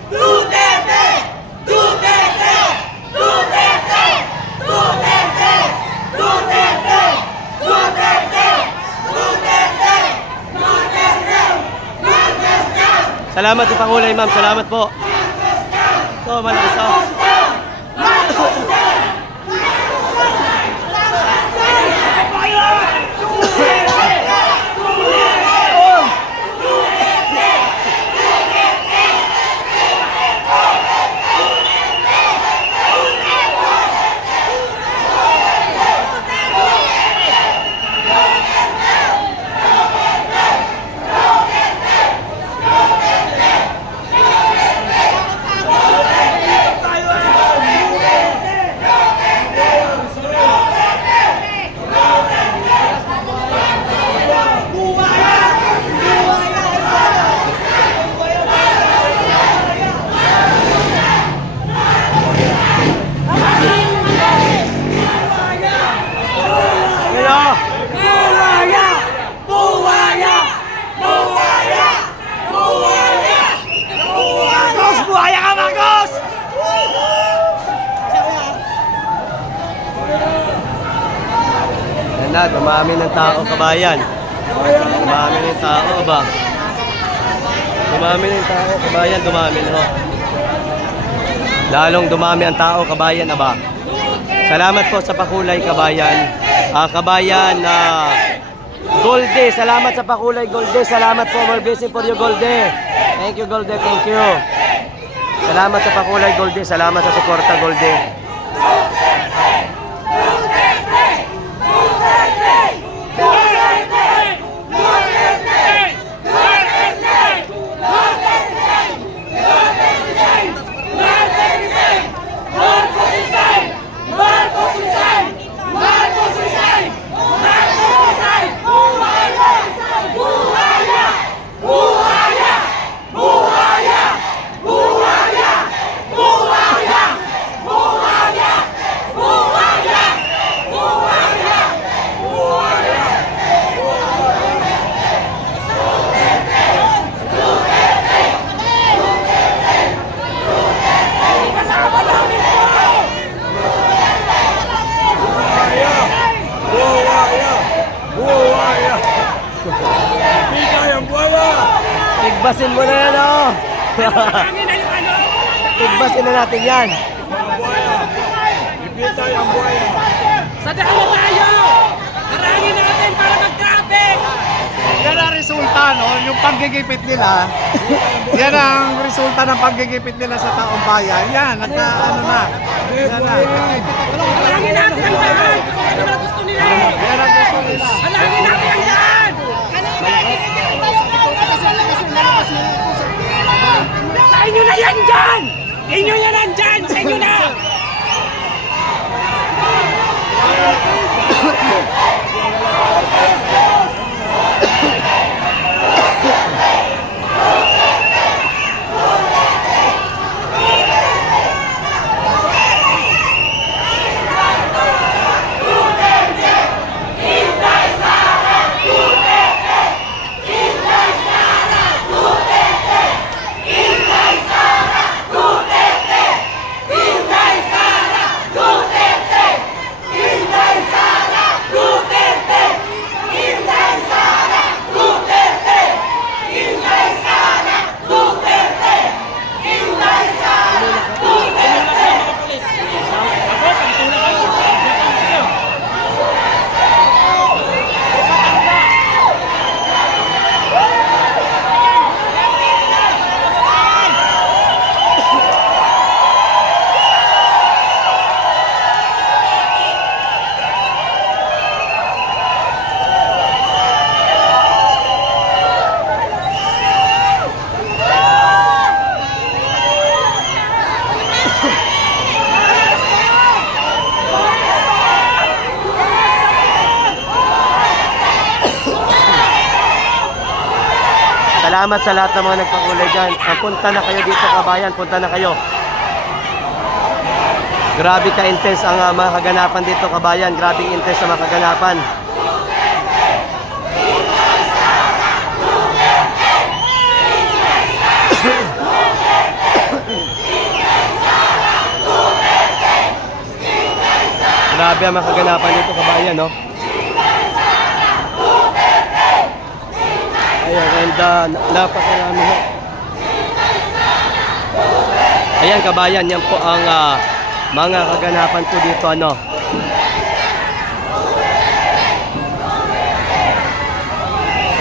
Duterte! Duterte! Duterte! Duterte! Duterte! Duterte! Duterte! Duterte! Salamat sa Pangulo, ma'am. Salamat po. So, malakas ako. Yan na, dumami ng tao, kabayan. Dumami ng tao, ba? Dumami ng tao, kabayan, dumami no. Lalong dumami ang tao, kabayan, aba. Salamat po sa pakulay, kabayan. Kabayan, Golde, salamat sa pakulay, Golde. Salamat po, more blessing for you, Golde. Thank you, Golde, thank you. Salamat sa pakulay, Golde. Salamat sa suporta, Golde. Tigbasin mo na yan, oh! Tigbasin na natin yan. Ibitay ang buhaya. Sa daan tayo! Harangin natin para mag-traffic! Yan ang resulta, no? Yung paggigipit nila, yan ang resulta ng paggigipit nila sa taong bayan. Yan, ano na. Yan na. Harangin natin ang daan! Ano naman ang gusto nila? Yan ang gusto nila. Harangin natin ang daan! Sa inyo na yan dyan! Inyo yan nandyan! Sa inyo na! Salamat sa lahat ng mga nagpakulay dyan. Punta na kayo dito, kabayan. Punta na kayo. Grabe ka-intense ang mga kaganapan dito, kabayan. Grabe intense ang mga kaganapan. Grabe ang mga kaganapan dito, kabayan, no? Ayan, and napakarami ho. Ayan kabayan, yan po ang mga kaganapan po dito ano.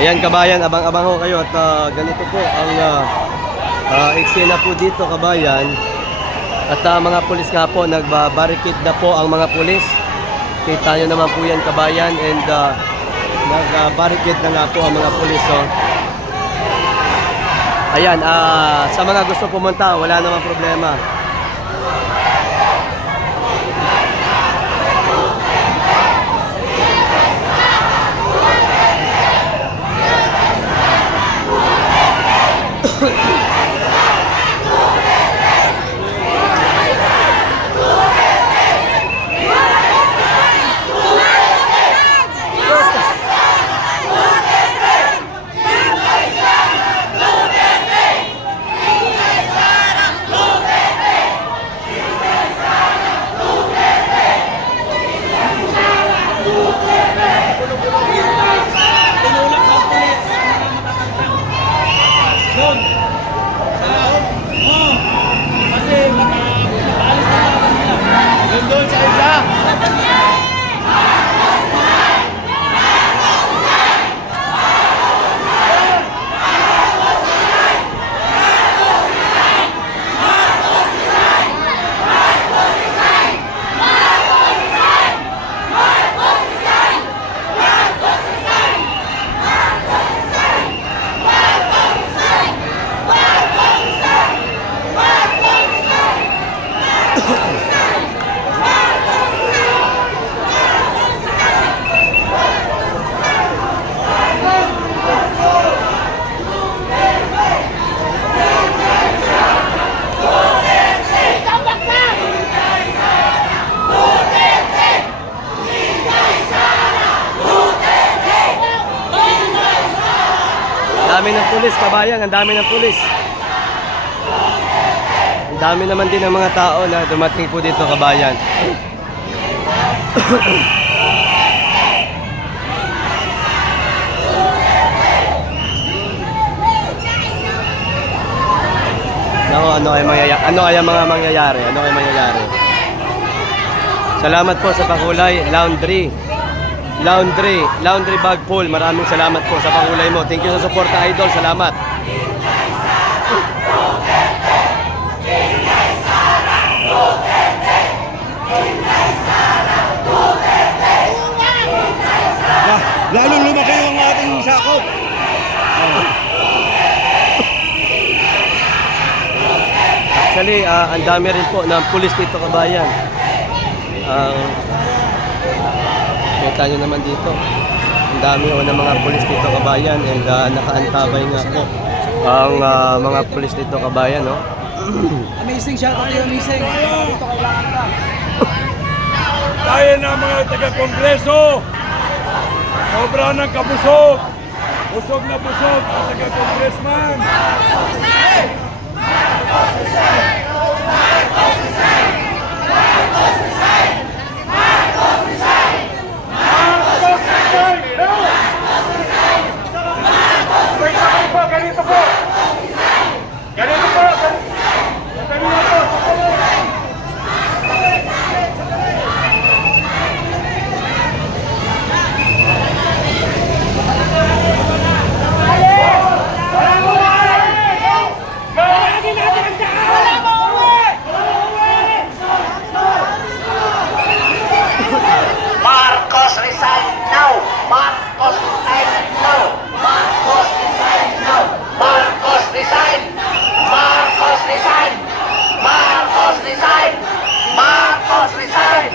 Ayan kabayan, abang-abang ho kayo at ganito po ang eksena po dito kabayan. At mga pulis nga po, nagbabarricade na po ang mga pulis. Kita nyo naman po yan kabayan and nag-barricade na nga po ang mga pulis. So. Ayan, sa mga gusto pumunta, wala namang problema. Dami ng pulis, kabayan, ang dami ng pulis. Ang dami naman din ng mga tao na dumating po dito, kabayan. Naku, ano kaya mga mangyayari? Ano kaya mangyayari? Salamat po sa Pakulay Laundry Bag Pool. Maraming salamat po sa pakulay mo. Thank you sa suporta, idol. Salamat. Lalo lumaki yung ating sakop. Actually, ang dami rin po ng pulis dito, kabayan. Kita nyo naman dito. Ang dami ho ng mga pulis dito, kabayan. And nakaantabay nga po ang mga pulis dito, kabayan. No? Amazing shot ako yung amazing. Dito kailangan ka. Tayo na mga taga-kongreso. Sobra ng kabusog. Busog na busog ang taga-congressman. Marcos resign now! Marcos resign now! Marcos resign now! Marcos resign! Marcos resign! Marcos resign! Marcos resign! Marcos resign!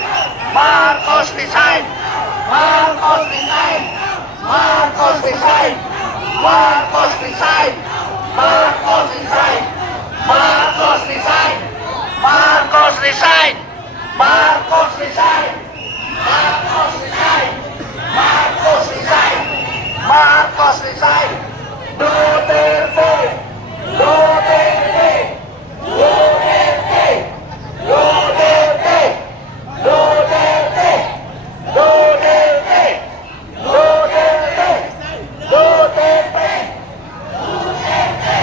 Marcos resign! Marcos resign! Marcos resign! Marcos resign! Marcos resign! Marcos resign! Marcos resign! Marcos resign! Marcos resign! Marcos resign! Duterte! Duterte! Duterte! Duterte! Duterte! Duterte! Duterte! Duterte! Duterte!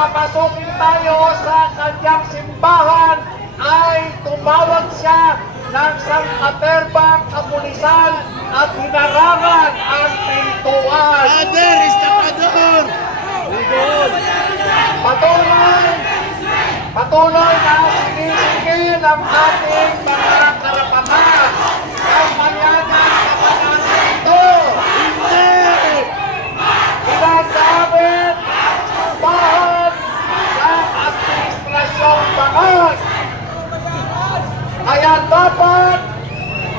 papasukin tayo sa kanyang simbahan ay tumawag siya ng sangkaterbang kapulisan at hinarangan ang pintuan. Patuloy na sinisingil ang ating mga karapatan. Ang mayanan kapanasan ito. Ginagamit ang simbahan ng administrasyong bangas. Kaya dapat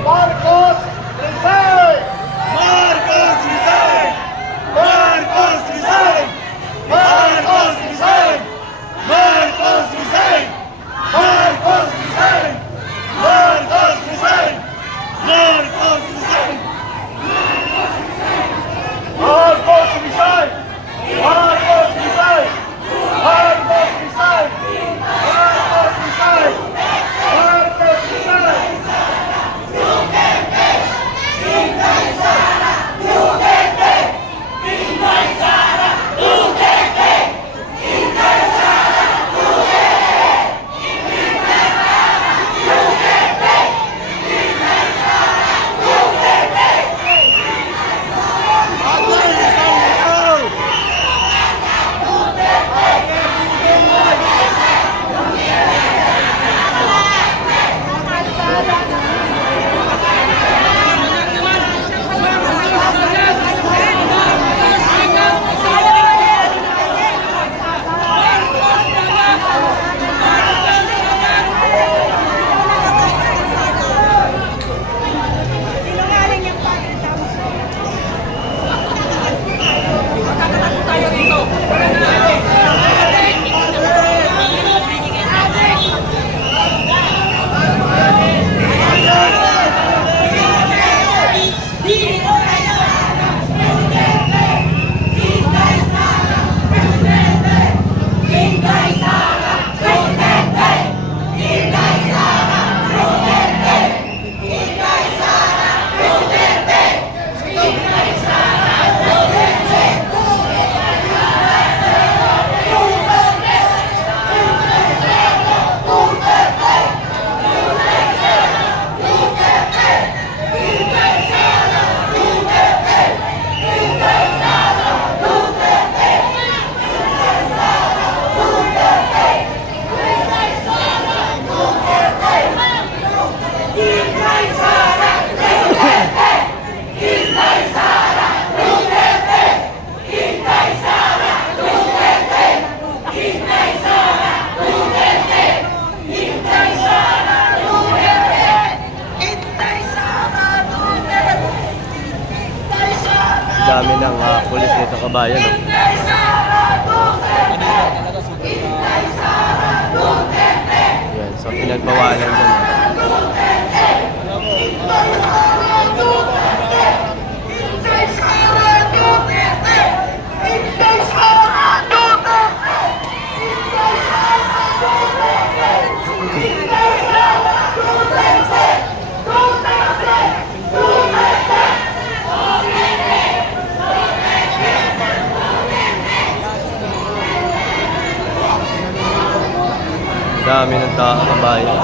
Marcos resign! Marcos resign! Marcos resign! Marcos resign! Marcos resign! Marcos resign! Marcos resign! Marcos resign! Marcos resign! Marcos resign! Marcos resign! Marcos resign! Marcos resign! Dami ng pulis dito kabayan. Yan, so pinagbawalan dyan. Dami ng tao kabayan.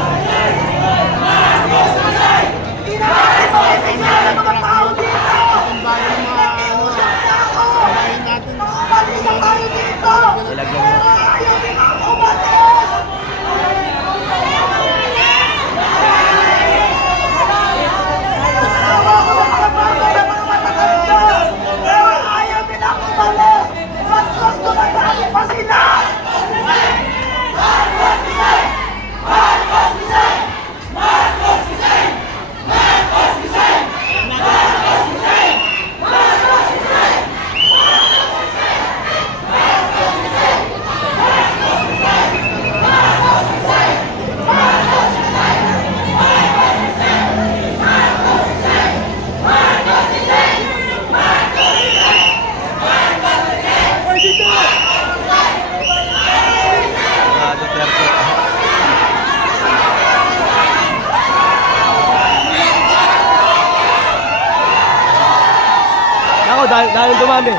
Dahil dumami.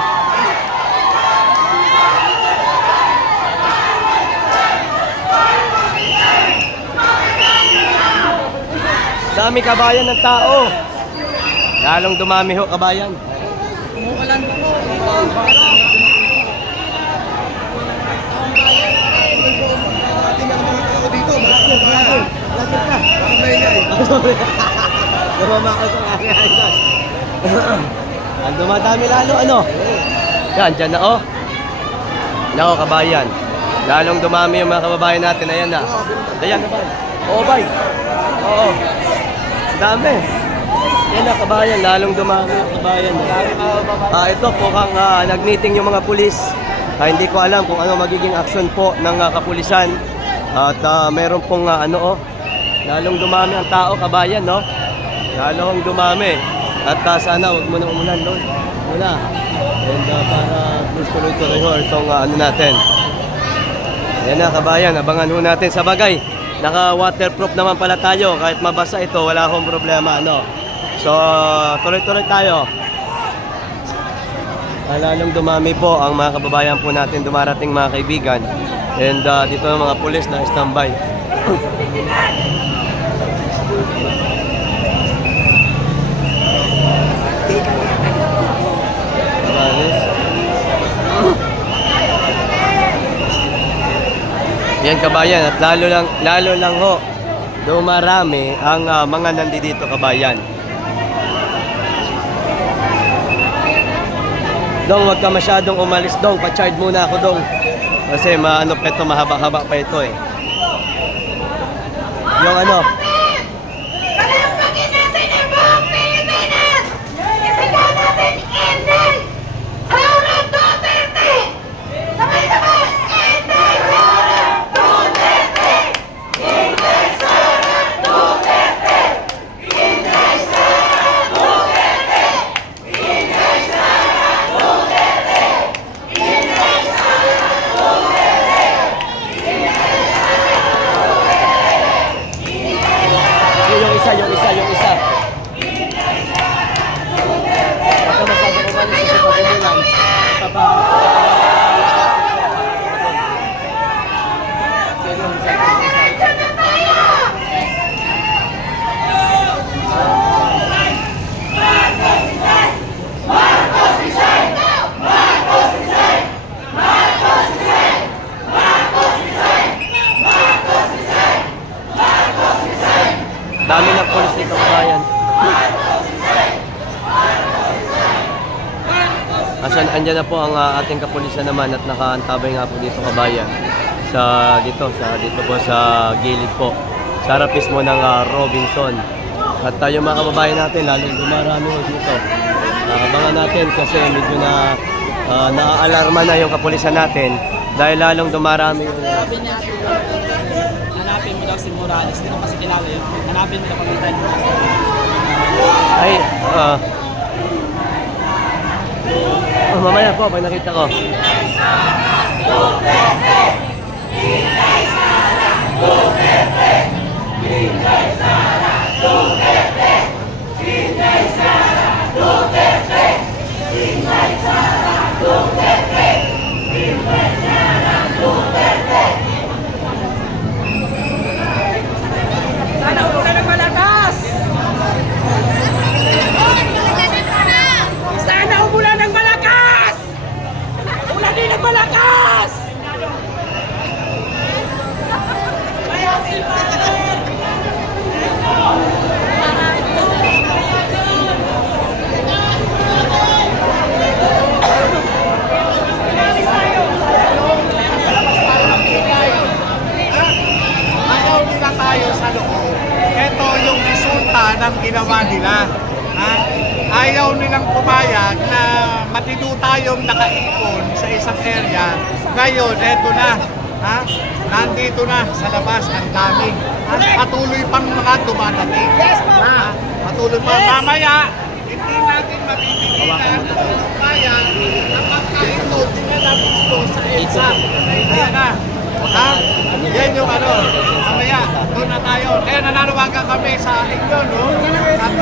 Dami kabayan ng tao. Lalong dumami ho kabayan. Umuulan po dito. Dumamakot ang aking ayos. Ang dumadami lalo, ano? Yan, dyan na, oh. Nako, kabayan. Lalong dumami yung mga kababayan natin. Ayan na. Ayan na ba? Oo, bay. Oo. Dami. Yan na, kabayan. Lalong dumami yung kabayan. Ito po kang nag-meeting yung mga pulis. Hindi ko alam kung ano magiging action po ng kapulisan. At meron pong lalong dumami ang tao, kabayan, no? Lalong dumami. At sana huwag mo na umulan, Lord. Muna. And para please tuloy-tuloy ho itong natin. Yan na, kabayan. Abangan ho natin sa bagay. Naka-waterproof naman pala tayo. Kahit mabasa ito, wala akong problema, no? So, tuloy-tuloy tayo. Lalong dumami po ang mga kababayan po natin dumarating, mga kaibigan. And dito ang mga pulis na standby. Yan, kabayan, at lalo lang ho dumarami ang mga nandito, kabayan. Dong, wag ka masyadong umalis, Dong. Pa-charge muna ako, Dong. Kasi maano pa ito, mahaba-haba pa ito eh. Yung ano. Palampakin natin ang buong Pilipinas! Ibigay natin Inday Sara Duterte! Sabay-sabay! Inday Sara Duterte! Inday Sara Duterte! Inday Sara Duterte! Inday Sara Duterte! Inday Sara Duterte! Yung isa. Baka masyadong umalis kasi pag-umulan. Dami ng pulis dito, kabayan. Andyan na po ang ating kapulisan naman at nakaantabay nga po dito, kabayan. Dito po sa gilid po. Sa harap mismo ng Robinson. At yung mga kababayan natin, lalong dumarami dito. Abangan natin kasi medyo naaalarma na yung kapulisan natin dahil lalong dumarami yung... Hanapin mo daw si Morales, hindi ko kasi kilala yun. Hanapin mo na pagkita niyo. Ay, mamaya po, pag nakita ko. Sana umulan ng malakas! Sana umulan ng malakas! Umulan din ng malakas! Ayaw nila tayo sa loob. Ito yung resulta ng ginawa nila. Ha? Ayaw nilang pumayag na matino tayong nakaipon sa isang area. Ngayon, eto na. Ha? Nandito na sa labas ang dami. Patuloy pang mga dumadating. Ha? Patuloy pang mamaya. Hindi natin mabibigilan at pumayag na pagkaito dinala gusto sa EDSA. Ayan na. Ha? Yan yung mamaya, doon na tayo. Kaya nananawagan kami sa inyo, no? At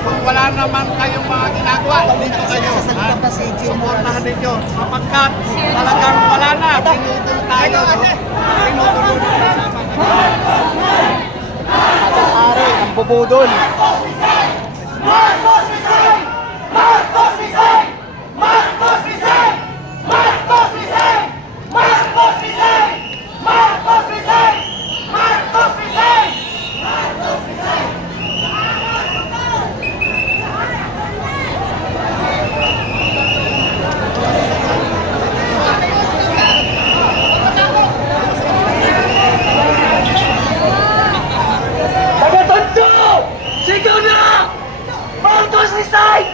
kung wala naman kayong mga ginagawa, dito kayo. Suportahan ninyo. Sapagkat talagang wala na. Pinutol tayo, no? Pinutol na. budol. Taga-Tondo! Sigaw na! Marcos resign!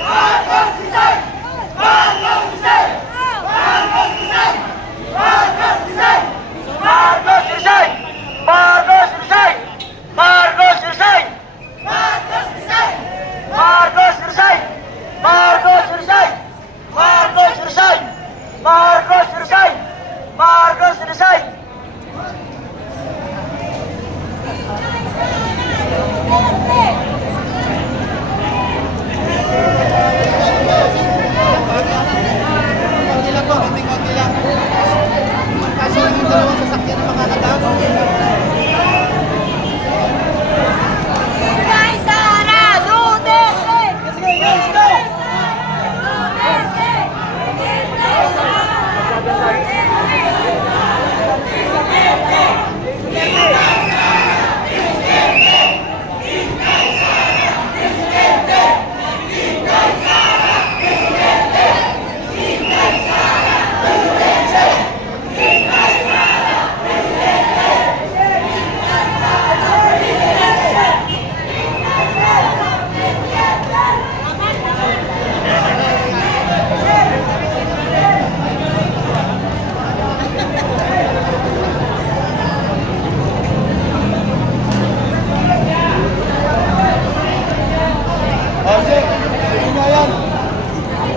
Marcos resign! Marcos resign! Marcos resign! Marcos resign! Marcos resign! Marcos resign! Marcos resign! Marcos resign! Marcos resign! Marcos resign! Marcos resign! Marcos resign! Marcos resign!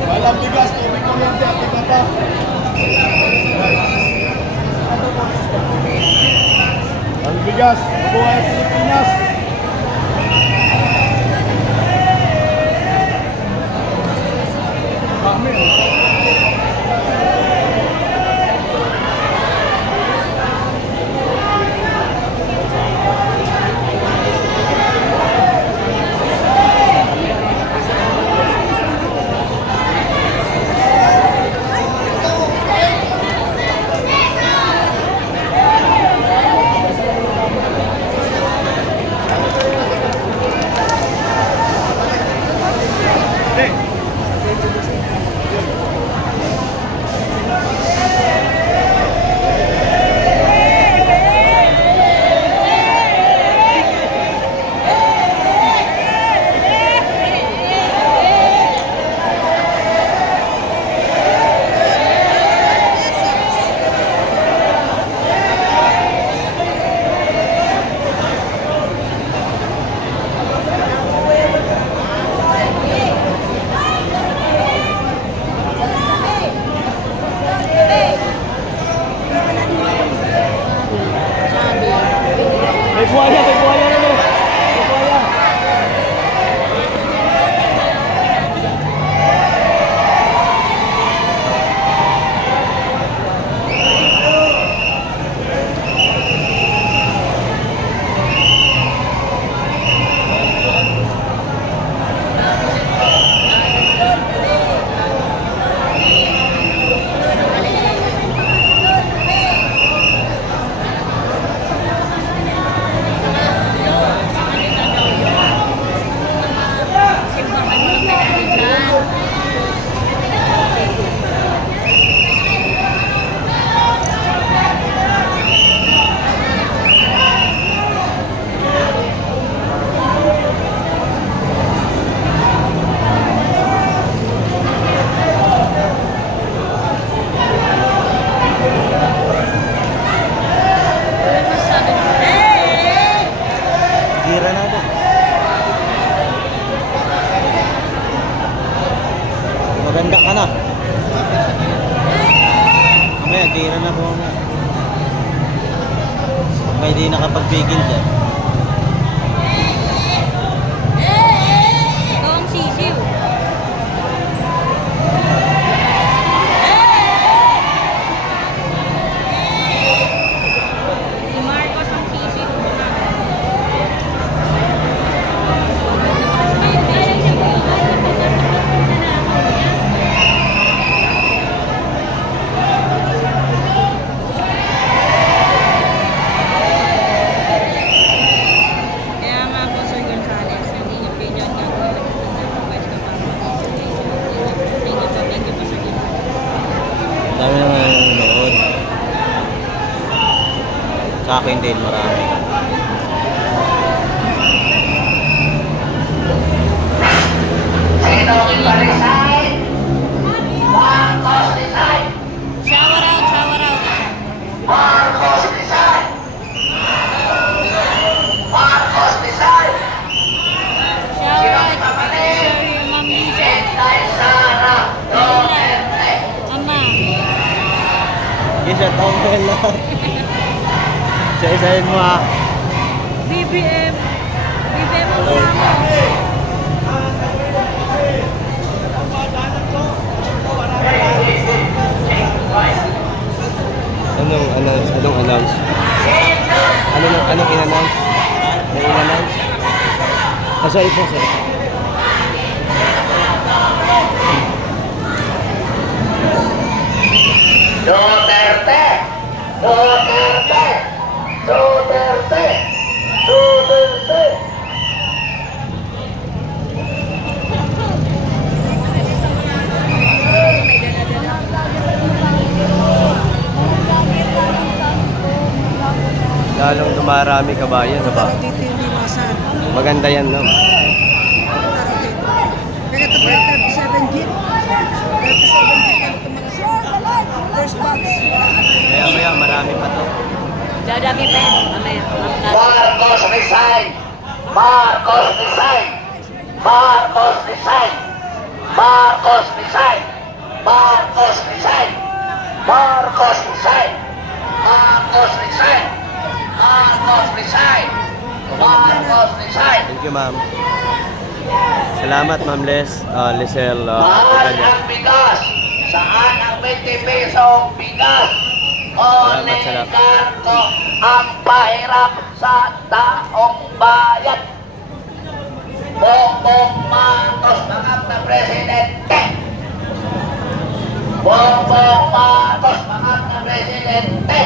Walang bigas, tubig kuryente, at iba pa. Ang bigas, mabuhay ang Pilipinas. May buhaya na no. May buhaya. Gira na ako. Maganda ka na. Mamaya, gira na ako. May di nakapagpigil dyan. Ikaw ang sisiw. Si Marcos ang sisiw. natin, marami. Shower out, shower out. Shower out. Sorry, Ma'am Lisa. Ama. Isa taong ka lang. Isa-isahin mo ha. BBM. BBM ang mama. Anong announce? Anong announce? Anong in-announce? May in-announce? Ah, sorry po, sorry. Duterte! Duterte! Duterte! Duterte! Lalong dumarami kabayan, diba? Dito yung liwasan. Maganda yan, no? Kaya ito pa yung 37 jeep. 37 jeep ang tumakas. First batch. Maya marami pa to. Dadami pa yan. Amen. Marcos resign! Marcos resign! Marcos resign! Marcos resign! Marcos resign! Marcos resign! Marcos resign! Marcos resign! Marcos resign! Thank you, ma'am. Salamat, ma'am Lisel. Mahal ang bigas! Saan ang 20 pesong bigas? Oligarko ang pahirap sa taong bayan. Bongbong Marcos mangat na presidente. Bongbong Marcos mangat na presidente.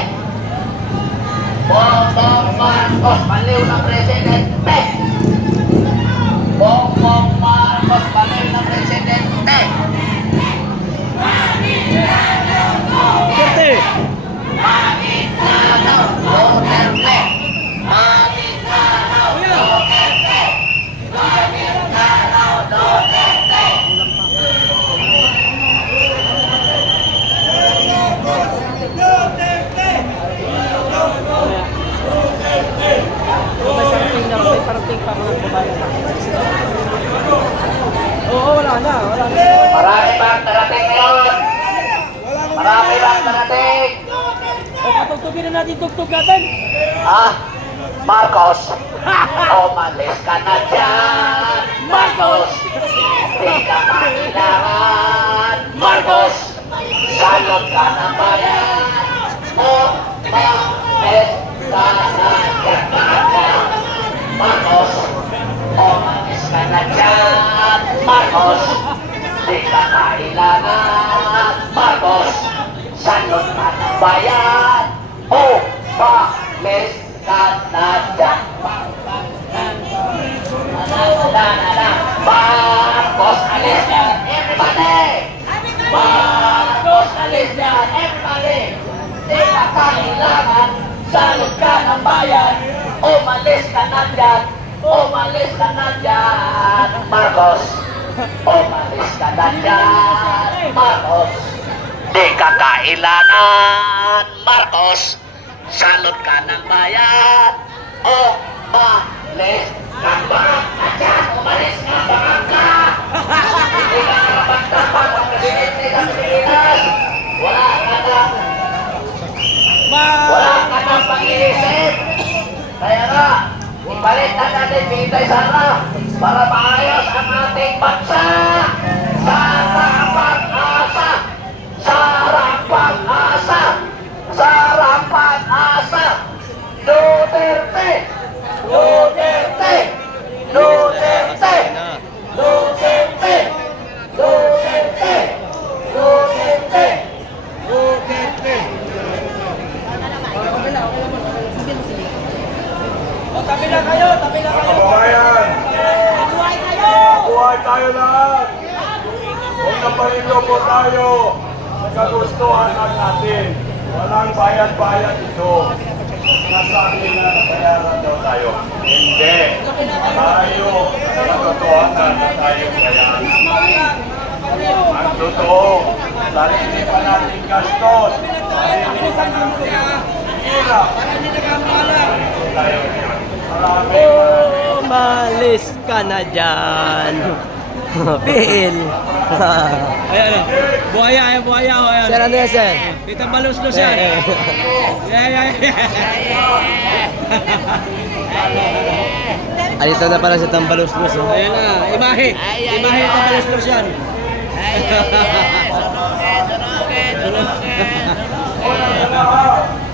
Bongbong Marcos baliw na presidente. Bongbong Marcos baliw na presidente. Duterte! Maginanaw Duterte! Maginanaw Duterte! Maginanaw Duterte! Marami bang darating ngayon? Marami bang darating? Patugtugin na natin tugtog natin. Ah, Marcos, umalis ka na dyan! Marcos, di ka kailangan! Marcos, salot ka na bayan! Umalis ka na dyan! Marcos, umalis ka na dyan! Marcos, di ka kailangan! Marcos, salot ka na bayan! Umalis ka na dyan! Marcos, alis dyan! Everybody! Marcos, alis dyan! Everybody! Di ka kailangan! Salot ka ng bayan! Umalis ka na dyan! Umalis ka na dyan! Marcos! Umalis ka na dyan! Marcos! Di ka kailangan! Marcos! Salot ka ng bayan! Umalis ka ba ka dyan? Umalis ka ba ka? Hindi ka kapag-dapat ang presidente ng Pilipinas! Wala ka na pag-iisip! Kaya nga, ipalit na natin Pintay Sara para maayos ang ating bansa! Sara ang pag-asa! Sara ang pag-asa! Sara ang pag-asa! Duterte! Duterte! Duterte! Duterte! Duterte! Duterte! Duterte! Tabi na kayo, tabi na kayo. Kababayan! Buhay tayo lahat! Huwag na palilo po tayo sa kagustuhan natin. Walang bayad-bayad ito. nasabi na nabayaran daw tayo. Hindi. Tayo, katotohanan na tayo bayaran. Ang totoo, sarili pa natin gastos. Sarili pa natin hirap. Tayo ngayon. Umalis ka na dyan. Phil. Ayan, buhaya, buhaya. Ayan. Sir, ano yan, sir? Dito maluslos yan. Yeah. Ay, ito na pala sa Tambaluslos. Oh. Ayan na, imahe. Imahe ito maluslos yan.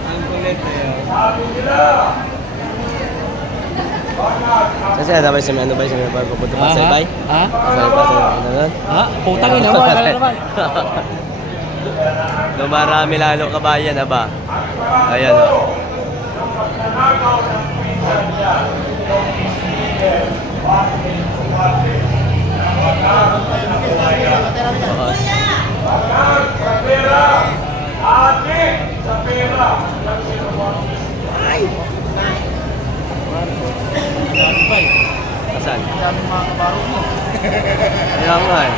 Ang kulit na yun. Kasi ano ba yung ano ba yung pagpupunta pa sa ibay? Ha? Ha? Putang ina mo, wala naman. Dumarami lalo kabayan, aba. Ayan o. Asan? Kaya nga eh.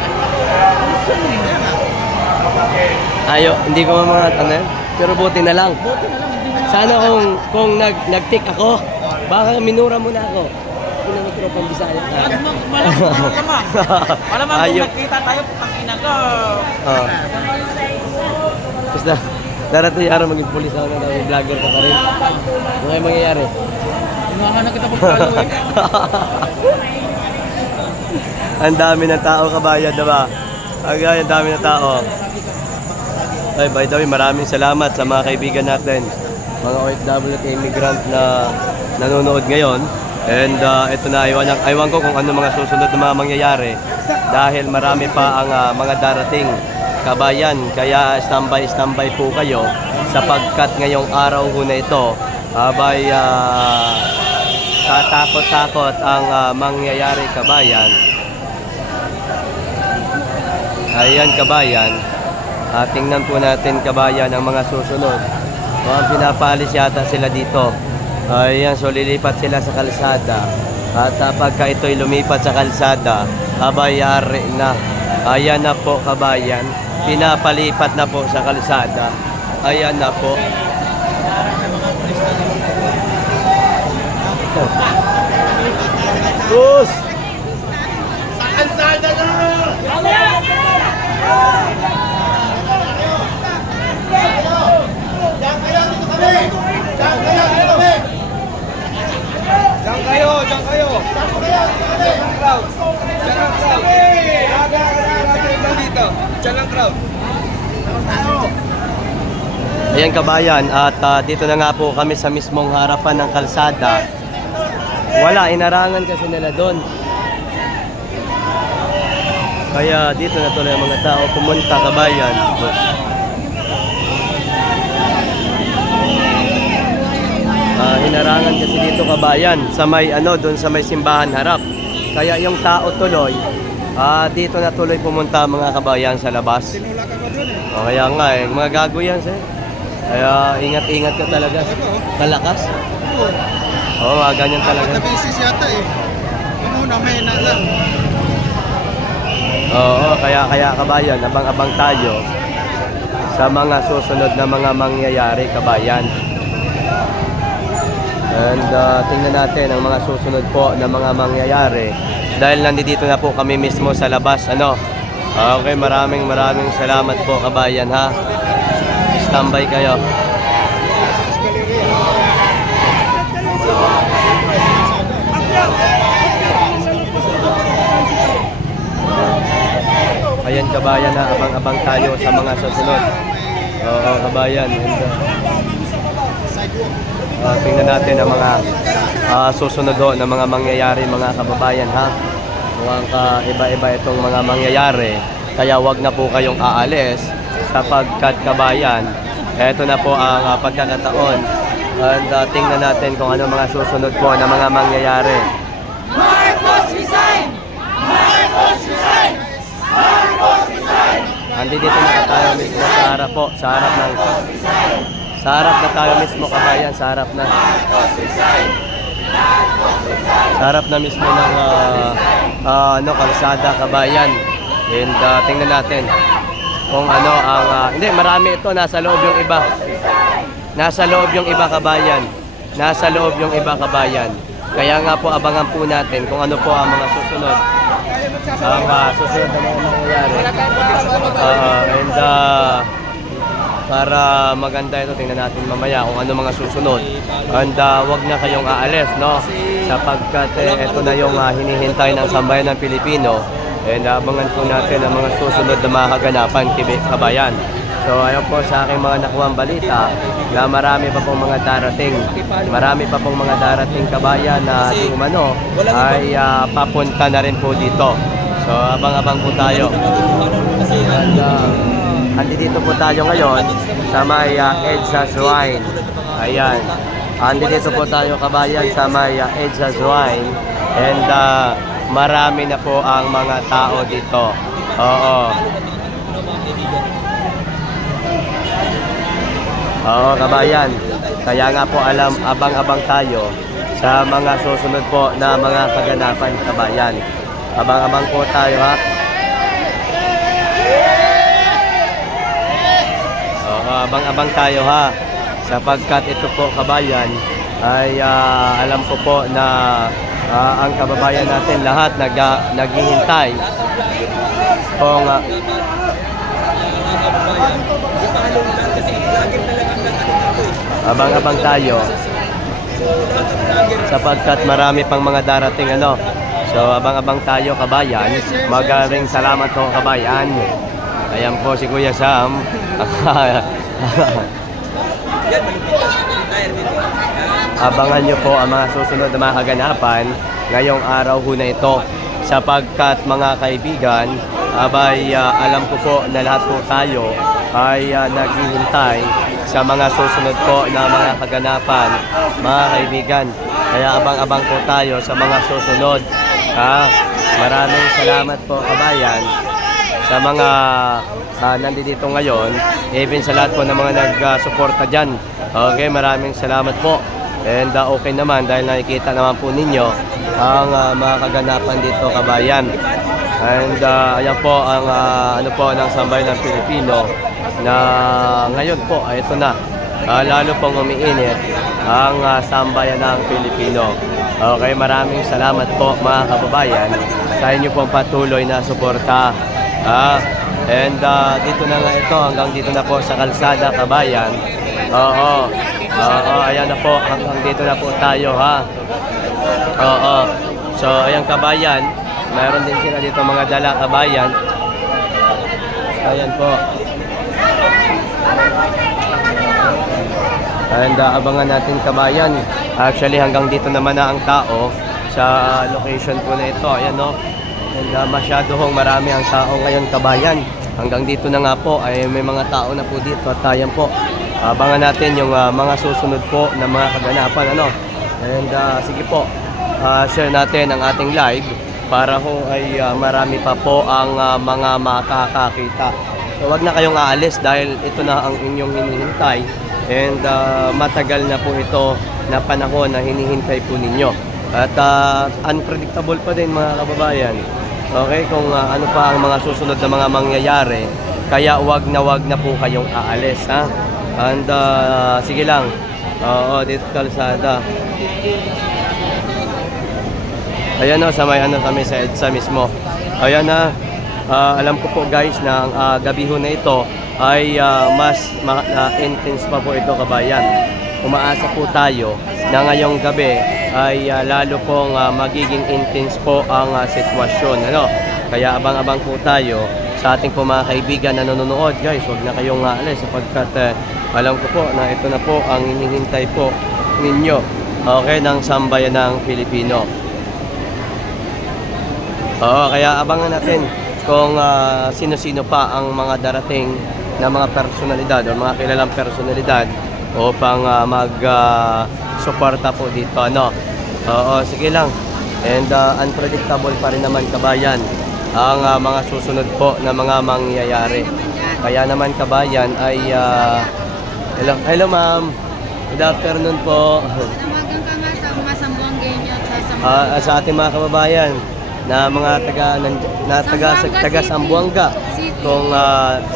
Ayo, hindi ko mga ano yan. Pero buti na lang. Sana kung nag-tick ako, baka minura mo na ako. Kung nag-tropang Bisaya ka. Malamang Ayo. kung nagkita tayo, pangina ko. Oo. Tapos na, darating yung araw maging pulis ako na may vlogger ka pa rin. Ano kayo mangyayari? Inuha na kita pagkalo eh. Ang dami ng tao kabayan, diba? Ang dami ng tao. Ay, by the way, maraming salamat sa mga kaibigan natin, mga OFW at immigrant na nanonood ngayon. And ito na, aywan ko kung ano mga susunod na mga mangyayari dahil marami pa ang mga darating kabayan. Kaya standby po kayo sapagkat ngayong araw ho na ito, abay katakot-takot ang mangyayari kabayan. Ayan kabayan. Tingnan po natin kabayan ang mga susunod. Mga pinapalis yata sila dito. Ayan, so lilipat sila sa kalsada. At pagka ito'y lumipat sa kalsada, abayari na. Ayan na po kabayan. Pinapalipat na po sa kalsada. Ayan na po. Sus! Sa kalsada na! Diyan kayo. Diyan ang crowd. Dito. Diyan ang crowd. Ayan kabayan, at dito na nga po kami sa mismong harapan ng kalsada. Wala, inarangan kasi nila doon. Kaya dito na tuloy ang mga tao pumunta kabayan. Hinarangan kasi dito kabayan sa may doon sa may simbahan harap. Kaya yung tao tuloy dito na tuloy pumunta mga kabayan sa labas. Kaya nga mga gago yan sir. Kaya ingat-ingat ka talaga. Kalakas? Oo, ganyan talaga. Nakabisis yata eh. Yung una, may na lang. Oo, kaya kabayan, abang-abang tayo sa mga susunod na mga mangyayari kabayan. And tingnan natin ang mga susunod po na mga mangyayari dahil nandito na po kami mismo sa labas. Okay, maraming salamat po kabayan ha. Standby kayo. Ayan kabayan na abang-abang tayo sa mga susunod. Oo kabayan. And, tingnan natin ang mga susunod na mga mangyayari mga kababayan ha. Mukhang iba-iba itong mga mangyayari. Kaya wag na po kayong aalis sapagkat kabayan, eto na po ang pagkakataon. And tingnan natin kung ano mga susunod po na mga mangyayari. Marcos resign! Marcos resign! Marcos resign! Andito na tayo mismo sa harap po, sa harap ng Sa harap na tayo mismo, kabayan. Sa harap na. Sa harap na mismo ng kalsada, kabayan. And tingnan natin kung ano ang... hindi, marami ito. Nasa loob yung iba. Nasa loob yung iba, kabayan. Nasa loob yung iba, kabayan. Kaya nga po, abangan po natin kung ano po ang mga susunod. Ang susunod na mga mangyayari. And para maganda ito, tingnan natin mamaya kung ano mga susunod. And wag na kayong aalis, no? Sapagkat ito na yung hinihintay ng sambayan ng Pilipino. And abangan po natin ang mga susunod na mga kaganapan, kabayan. So ayun po sa aking mga nakuhang balita na marami pa pong mga darating. Marami pa pong mga darating, kabayan, na di umano ay papunta na rin po dito. So abang-abang po tayo. And andito po tayo ngayon sa may EDSA Shrine. Ayan. Andito po tayo, kabayan, sa may EDSA Shrine. And marami na po ang mga tao dito. Oo. Oo, kabayan. Kaya nga po abang-abang tayo sa mga susunod po na mga kaganapan, kabayan. Abang-abang po tayo, ha. Oo, abang-abang tayo, ha. Sapagkat ito po, kabayan, ay alam ko po na ang kababayan natin lahat naghihintay kung abang-abang tayo sapagkat marami pang mga darating, ano. So abang-abang tayo, kabayan. Magaling salamat po, kabayan. Ayan po si Kuya Sam. Abangan nyo po ang mga susunod na mga kaganapan ngayong araw ho na ito. Sapagkat mga kaibigan, alam ko po na lahat po tayo ay naghihintay sa mga susunod po na mga kaganapan, mga kaibigan. Kaya abang-abang po tayo sa mga susunod. Maraming salamat po, kabayan, sa mga nandito ngayon, even sa lahat po ng mga nag-suporta dyan. Okay, maraming salamat po. And okay naman dahil nakikita naman po ninyo ang mga kaganapan dito, kabayan. And ayan po ang ano po ng sambayan ng Pilipino na ngayon po, ito na. Lalo pong umiinit ang sambayan ng Pilipino. Okay, maraming salamat po, mga kababayan, sa inyo pong patuloy na suporta. And dito na nga ito, hanggang dito na po sa kalsada, kabayan. Oo, ayan na po, hanggang dito na po tayo, ha. Oo, so ayan, kabayan, mayroon din sila dito mga dala, kabayan. Ayan po. And abangan natin, kabayan. Actually, hanggang dito naman na ang tao sa location po na ito. Ayan, no. And masyado hong marami ang tao ngayon, kabayan. Hanggang dito na nga po ay may mga tao na po dito. At ayan po, abangan natin yung mga susunod po na mga kaganapan, ano. And sige po, share natin ang ating live para ho ay marami pa po ang mga makakakita. So wag na kayong aalis dahil ito na ang inyong hinihintay. And matagal na po ito na panahon na hinihintay po ninyo. At unpredictable pa din, mga kababayan. Okay, kung ano pa ang mga susunod na mga mangyayari. Kaya wag na po kayong aalis, ha? And sige lang. Oo, dito kalsada. Ayan, no, sa may ano kami sa EDSA mismo. Ayan na. Alam ko po, guys, na ang gabi ho na ito ay mas intense pa po ito, kabayan. Umaasa po tayo na ngayong gabi ay lalo pong magiging intense po ang sitwasyon, ano. Kaya abang-abang po tayo sa ating po mga kaibigan na nanonood, guys. Huwag na kayong aalis sapagkat alam ko po na ito na po ang hinihintay po ninyo, okay, ng sambayan ng Pilipino. Oo, kaya abangan natin kung sino-sino pa ang mga darating na mga personalidad o mga kilalang personalidad upang mag-suporta po dito, ano. Oo, sige lang. And unpredictable pa rin naman, kabayan, ang mga susunod po na mga mangyayari. Kaya naman, kabayan, ay Hello ma'am. Good afternoon po. Namagang ka nga sa mga sambuang genyo at sa Sa ating mga kababayan na mga taga Sambuanga kung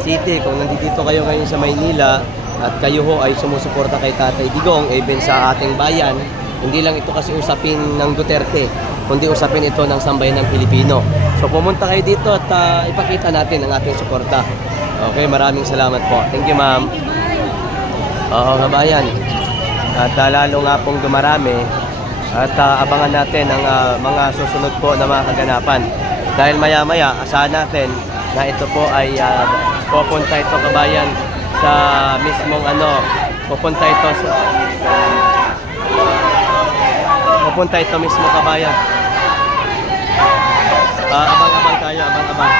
city, kung nandito kayo ngayon sa Maynila at kayo ho ay sumusuporta kay Tatay Digong, even sa ating bayan, hindi lang ito kasi usapin ng Duterte, kundi usapin ito ng sambayan ng Pilipino. So pumunta kayo dito at ipakita natin ang ating suporta. Okay, maraming salamat po. Thank you ma'am. Oo, kabayan. At lalo nga pong dumarami at abangan natin ang mga susunod po na mga kaganapan. Dahil maya-maya, asahan natin na ito po ay pupunta ito kabayan sa mismong pupunta ito mismo kabayan. Abang-abang tayo, abang-abang.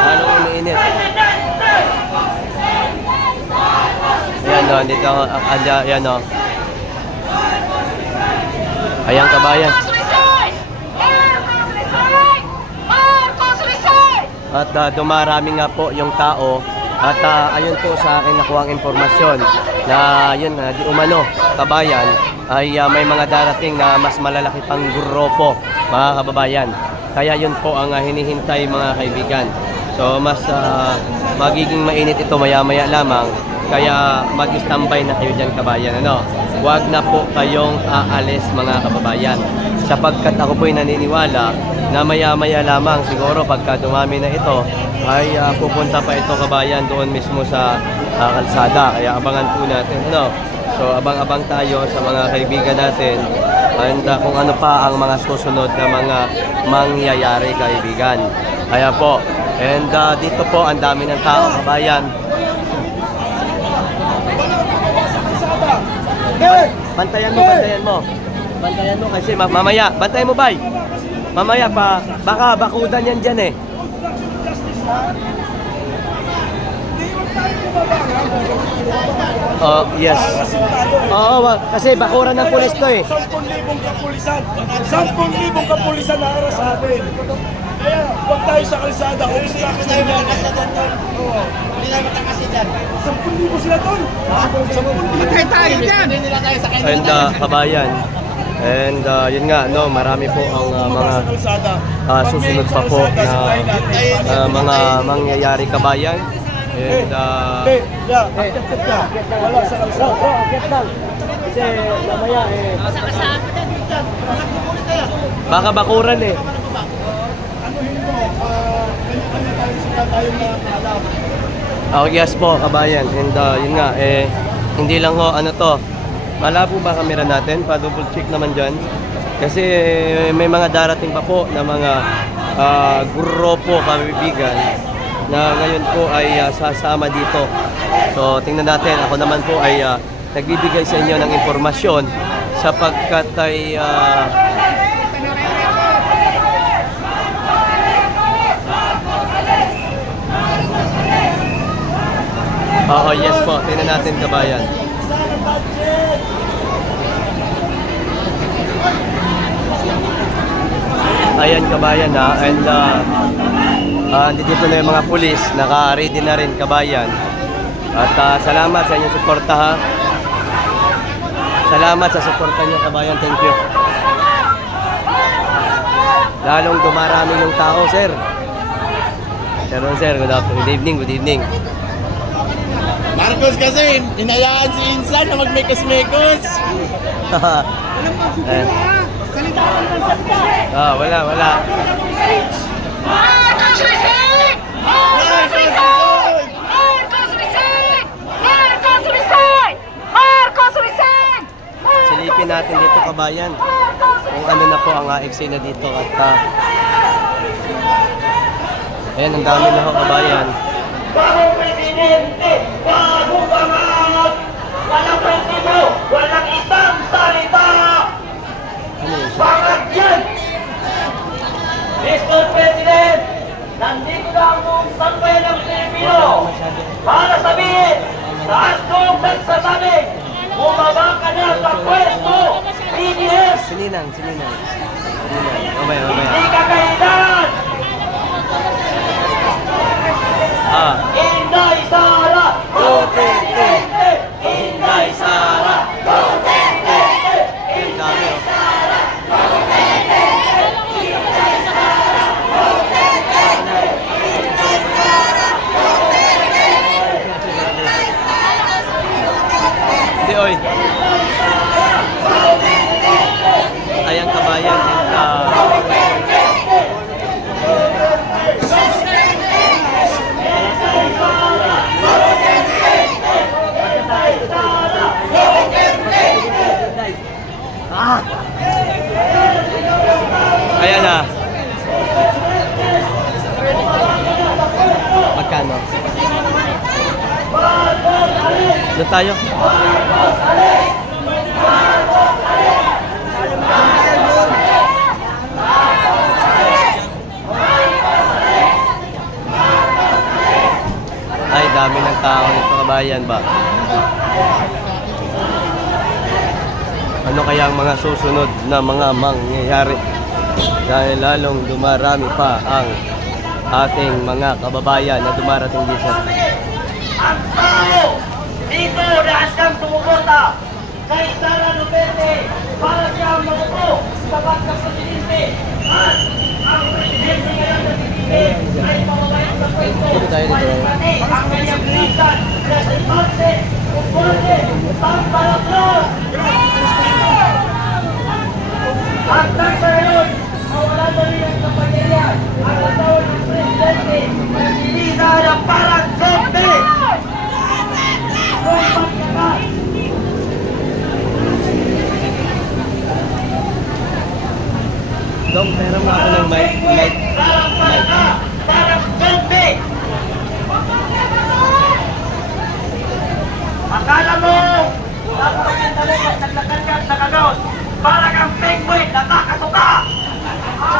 Lalong umiinit. Ayan o, dito ako, ayan o. Ayan kabayan. At dumarami nga po yung tao. At ayun po sa akin nakuha ang informasyon na yun, di umano, kabayan, ay may mga darating na mas malalaki pang grupo, mga kababayan. Kaya yun po ang hinihintay mga kaibigan. So mas magiging mainit ito maya-maya lamang. Kaya mag-standby na kayo dyan kabayan. Huwag na po kayong aalis mga kababayan. Sapagkat ako po'y naniniwala na maya-maya lamang siguro pagka dumami na ito ay pupunta pa ito kabayan doon mismo sa kalsada. Kaya abangan po natin. So abang-abang tayo sa mga kaibigan natin and kung ano pa ang mga susunod na mga mangyayari kaibigan. Kaya po, and dito po ang dami ng tao kabayan. Bantayan mo. Bantayan mo kasi mamaya, bantayan mo bay. Mamaya pa, baka bakudan yan dyan eh. Oh, yes. Oo, kasi bakuran ng pulis to eh. 10,000 kapulisan. 10,000 kapulisan na ara sa atin. Kaya, huwag tayo sa kalsada. Obstruction na yan. Oo. Hindi na matakasi dyan. 10,000 sila tol. 10,000. Patay tayo dyan! And kabayan. And yun nga, marami po ang mga susunod pa po na mga mangyayari kabayan. And wala sa kalsada. kasi mamaya baka bakuran eh. Oh, yes po kabayan. And yun nga hindi lang ho malabo ba kamera natin? Pa-double check naman dyan. Kasi may mga darating pa po na mga grupo kaibigan na ngayon po ay sasama dito. So tingnan natin. Ako naman po ay nagbibigay sa inyo ng impormasyon sapagkat ay yes po. Tingnan natin kabayan. Ayan kabayan and dito na yung mga pulis, naka-ready na rin kabayan. At salamat sa inyong suporta ha. Salamat sa suporta niyo kabayan, thank you. Lalong dumarami yung tao, sir. Sir, good evening. Marcos kasi, inayaan si Insan na magmekos-mekos. Salitaan ng salita! Wala. Marcos Rizal! Marcos Rizal! Marcos Rizal! Marcos Rizal! Marcos Rizal! Silipin natin dito kabayan kung ano na po ang eksena dito at ayan, ang dami na ho kabayan. Bagong presidente, bagong pangalat, walang pwentibo, walang isang salita. Bakit yan? Mr. President, nandito na ang buong sambayan ng Pilipino para sabihin, taas kong nagsasabi, bumaba ka na sa pwesto, PDS! Sininang. Mamaya. Hindi ka kailangan! In the Inday Sara! Duterte! Inday Sara! Duterte! Ang dami, oh. Hindi, oy. Ayan, kabayan. Ayan na. Magkano? Doon tayo. Ay, dami ng tao nito, kabayan ba? Ano kaya ang mga susunod na mga mangyayari? Dahil lalong dumarami pa ang ating mga kababayan na dumarating dito. Ang tao dito na handang sumuporta kay Sara Duterte para siya magupo sa pagkapresidente at ang presidente ngayon na pipili ay mamamayang sa pwesto ang kanyang lisan na si Martin Umborne Pampalacros. At nang sa ngayon, mawala na rin ang kapangyarihan ang katawan ng presidente na sinisa ng parang zombie. Dong, pera mo ako ng mic. Parang zombie! Akala mo, napakagandali at naglakad sa kagaw. Parang ang penguin, nakakasuka!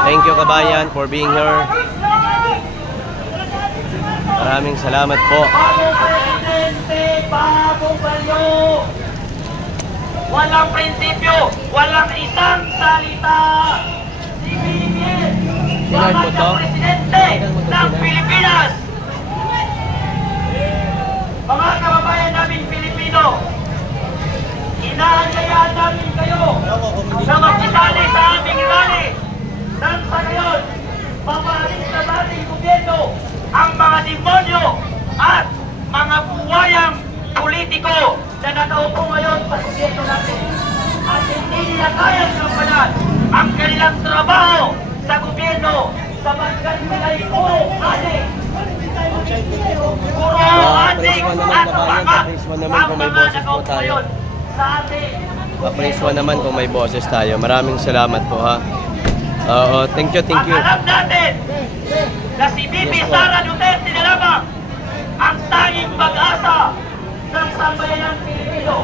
Thank you, kabayan, for being here. Maraming salamat po. Bagong presidente, bagong banyo! Walang prinsipyo, walang isang salita! Si BBM, Sinard mo to? presidente ng Pilipinas! Mga kababayan namin Pilipino, inaanyayaan namin kayo na makisali sa aming rally nang sa ngayon, mapahalis na sa ating gobyerno ang mga demonyo at mga buwayang politiko na nakaupo ngayon sa gobyerno natin. At hindi nila kayang kampanan ang kanilang trabaho sa gobyerno sapagkat sila'y puro adik. Puro adik at Pa-praise mo naman kung may boses po tayo. Pa-praise mo naman kung may boses tayo. Maraming salamat po, ha. Oo, thank you. Alam natin na si Bibi Sara Duterte na lamang ang tanging pag-asa ng sambayanang Pilipino.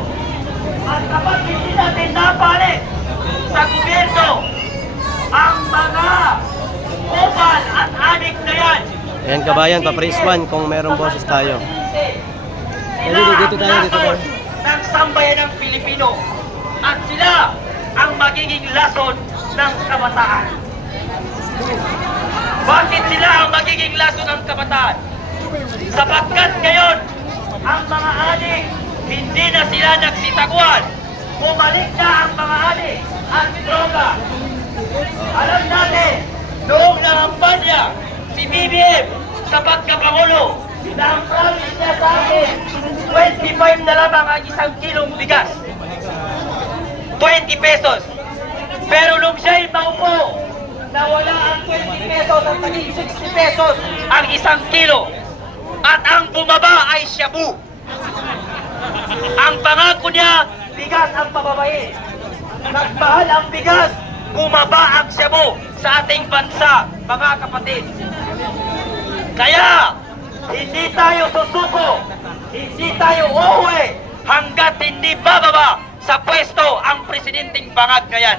At kapag hindi natin napalik sa gobyerno ang mga kupal at adik na yan, Ayan, kabayan, pa-praise one kung merong boses tayo. sila Dito tayo. lason ng sambayanang Pilipino at sila ang magiging lason ng kabataan. Bakit sila ang magiging lason ng kabataan? Sapagkat ngayon, ang mga adik, hindi na sila nagsitaguan. Bumalik na ang mga adik at droga. Alam natin, noong nahampan niya si BBM sa pagkapangulo, na ang promise niya sa akin, 25 na lamang ang isang kilong bigas. 20 pesos. Pero nung siya'y maupo, nawala ang 20 pesos at naging 60 pesos ang isang kilo. At ang bumaba ay shabu. Ang pangako niya, bigas ang pababain. Nagmahal ang bigas, bumaba ang shabu sa ating bansa, mga kapatid. Kaya, hindi tayo susuko, hindi tayo uuwi hanggat hindi bababa sa pwesto ang presidenteng bangag na yan.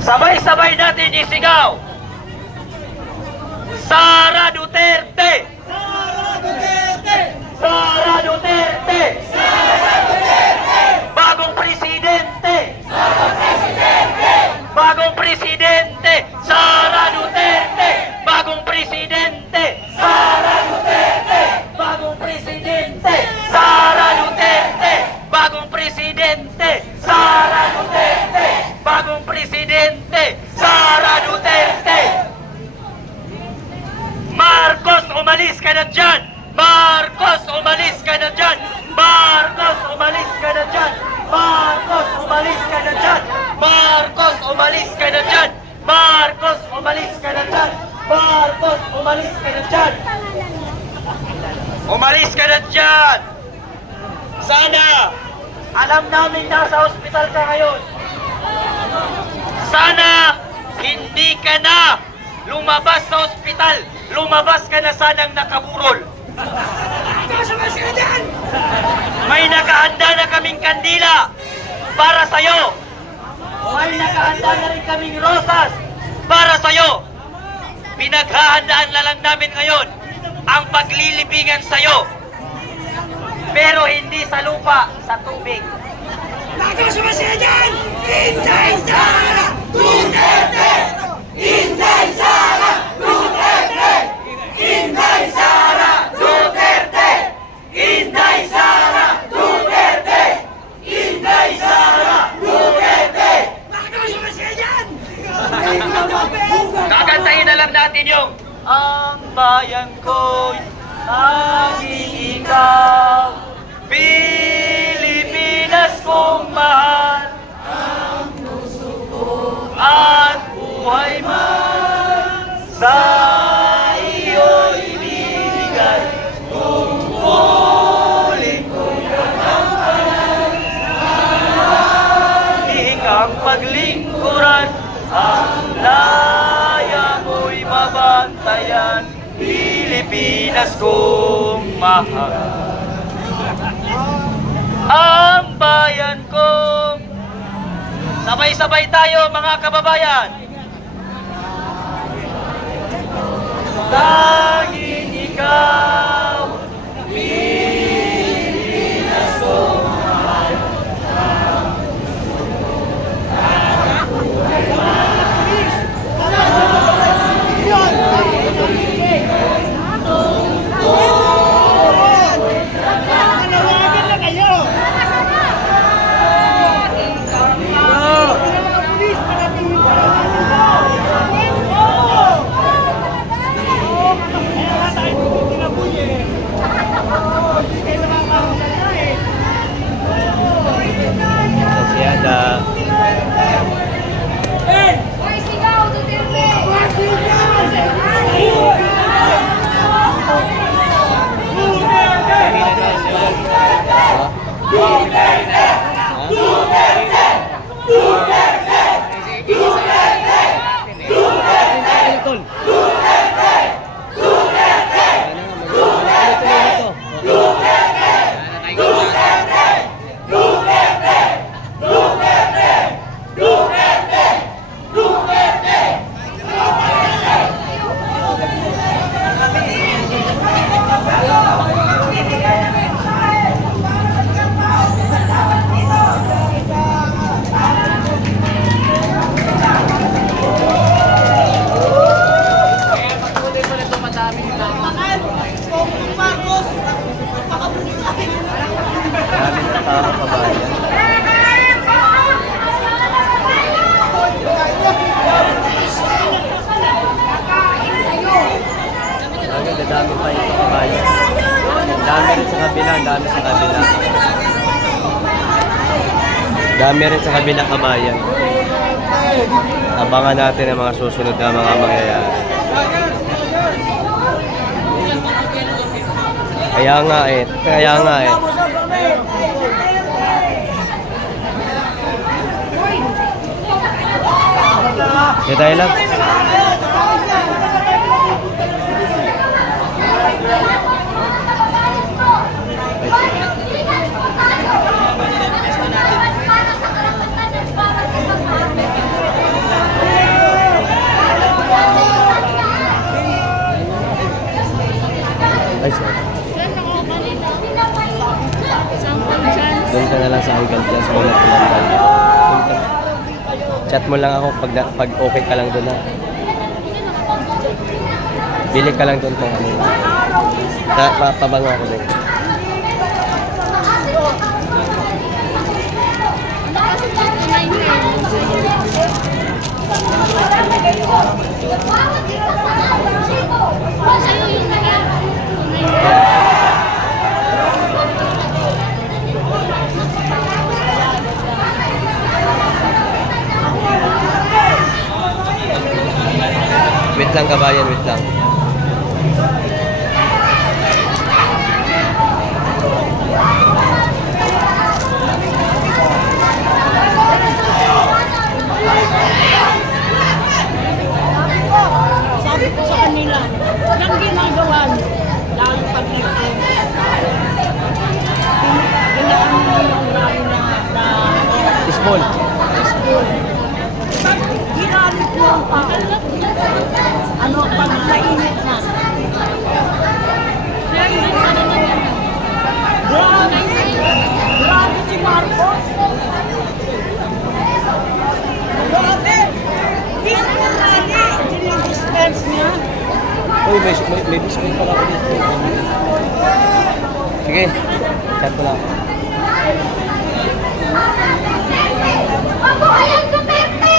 Sabay-sabay natin isigaw. Sara Duterte! Sara Duterte! Sara Duterte! Sara Duterte! Bagong presidente! Bagong presidente! Bagong presidente! Sara Duterte! Marcos, umalis ka na dyan! Marcos, umalis ka na dyan! Marcos, umalis ka na dyan! Marcos, umalis ka na dyan! Marcos, umalis ka na dyan! Marcos, umalis ka na dyan! Umalis ka na dyan! Sana, alam namin nasa ospital ka ngayon. Sana, hindi ka na lumabas sa ospital. Lumabas ka na sanang nakaburol. May nakahanda na kaming kandila para sa'yo. May nakahanda na rin kaming rosas para sa'yo. Pinaghahandaan na lang namin ngayon ang paglilibingan sa'yo. Pero hindi sa lupa, sa tubig. Nakasama siya dyan! Inday Sara Duterte! Inday Sara Duterte! Inday Sara Duterte! Inday Sara Duterte! Inday Sara Duterte! Nakasama siya dyan! Kakantahin na lang natin yung ang bayan ko'y tanging ikaw, Pilipinas kong mahal, ang puso ko at buhay man sa iyo ibigay, tungkulin kong kakampan, ang paglingkuran, ang laya mo'y mabantayan, Pilipinas kong mahal. Ang bayan kong, sabay-sabay tayo mga kababayan. Tanging ikaw, Pilipinas kong mahal. Kasiada. Hoy, sigaw, Duterte! Maraming tao kabayan. Dadami pa yung kabayan. Dami rin sa kabila, dami sa kabila. Dami rin sa kabila kabayan. Abangan natin ang mga susunod na mga mangyayari. Kaya nga eh. Kaya tayo lang. Ay, sorry. Doon ka na lang sa Hanggang Plus. Wala ko lang tayo. Chat mo lang ako pag okay ka lang doon na. Bili ka lang doon kung ano. Papabango ako doon. Sa'yo yung kabayan, wait lang. Sabi ko sa kanila, yung ginagawa niyo, lalo pag ginagawa niyo yung lalo na Small. school. Ginamit mo ang tao. Ano, pag mainit na. Grabe! Grabe si Marcos! Grabe! Pinarali! Dinidispense niya. Uy, may biscuit pala ako dito. Sige, chat ko lang. Mabuhay ang Duterte!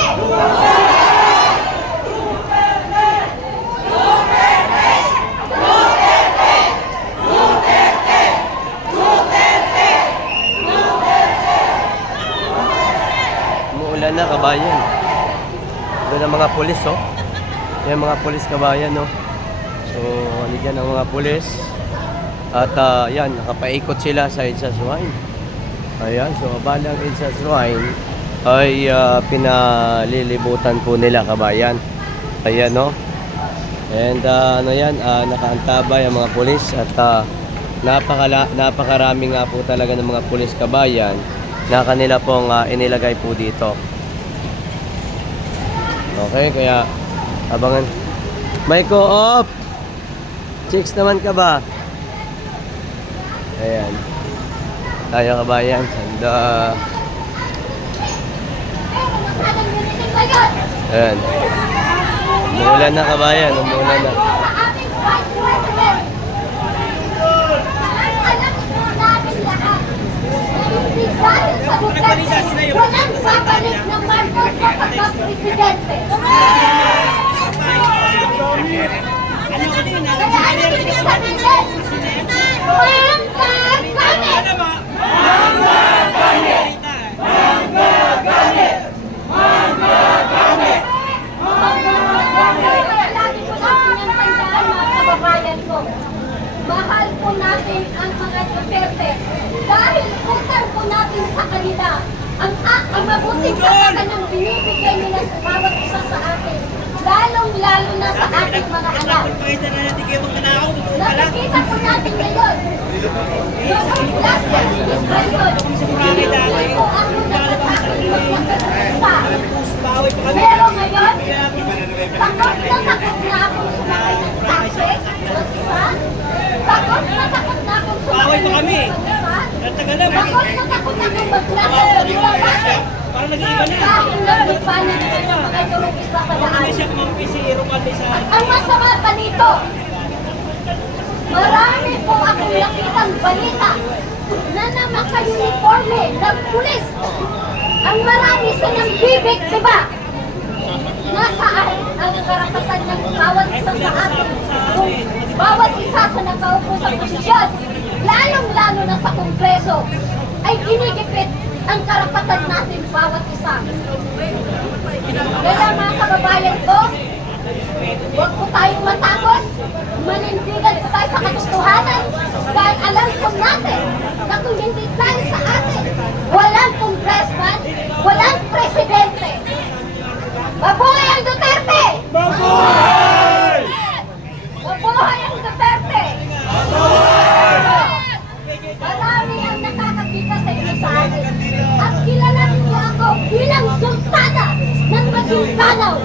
Umuulan na, kabayan. Doon ang mga pulis, oh. Yan mga pulis, kabayan, oh. So, ano dyan ang mga pulis. At yan, nakapaikot sila sa Edsa Shrine. Ayan, so balang Edsa Shrine ay pinalilibutan po nila, kabayan. Ayan, no? And ano yan, nakaantabay ang mga pulis at napakarami nga po talaga ng mga pulis, kabayan, na kanila pong inilagay po dito. Okay, kaya abangan. May co-op! Chicks naman ka ba? Ayan. Tayo, kabayan. And ayan. Umuulan na, kabayan. Umuulan na. Walang babalik ng Marcos sa pagka-presidente. Lagi ko lang pinagtandaan, mga kababayan ko. Mahal po natin ang mga Duterte dahil utang po natin sa kanila ang mabuting katakan ng binibigay nila sa bawat isa sa atin, lalong-lalo na sa ating mga anak. Nakikita po natin ngayon, noong last year, ngayon, hindi po ako nagkakakit magkakasa. Pero ngayon, takot na akong sumakay ng taxi, takot na akong sumakay ng takot na akong maglakad ng labas. Dahil nagpapanin sa mga turista sa daan. Ang masama pa nito, marami po akong nakitang balita na namaka-uniforme ng pulis. Ang marami silang bibig, diba? Nasaan ang karapatan ng bawat isa sa atin? Kung bawat isa sa nakaupo sa posisyon, lalong-lalo na sa Kongreso, ay ginigipit ang karapatan natin bawat isa. Kaya mga kababayan ko, huwag po tayong matakot, manindigan po tayo sa katotohanan, dahil alam po natin na kung hindi tayo sa atin, walang congressman, walang presidente. Mabuhay ang Duterte! Mabuhay! Mabuhay ang Duterte! Mabuhay! Marami ang nakakakita sa inyo sa akin. At kilala niyo ako bilang sultana ng Maguindanao.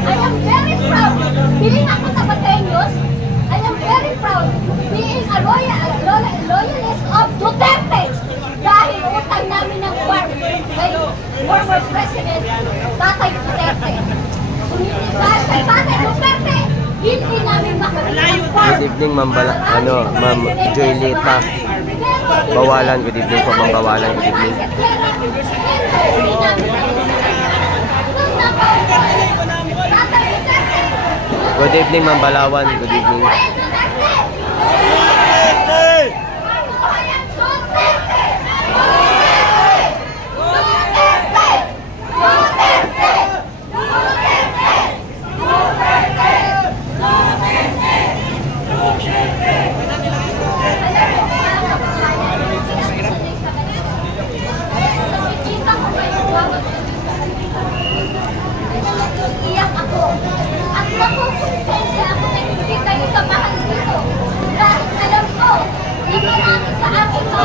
I am very proud. Being ako Tabateños, I am very proud being a loyalist of Duterte. Dahil utang namin ng kay former President Tatay Duterte. Sumunod dahil kay Tatay Duterte, hindi namin makakalimutan. Good evening, Ma'am Joylita. Bawalan, good evening po, Ma'am Bawalan, good evening. Good evening, Ma'am Balawan, good evening. Duterte!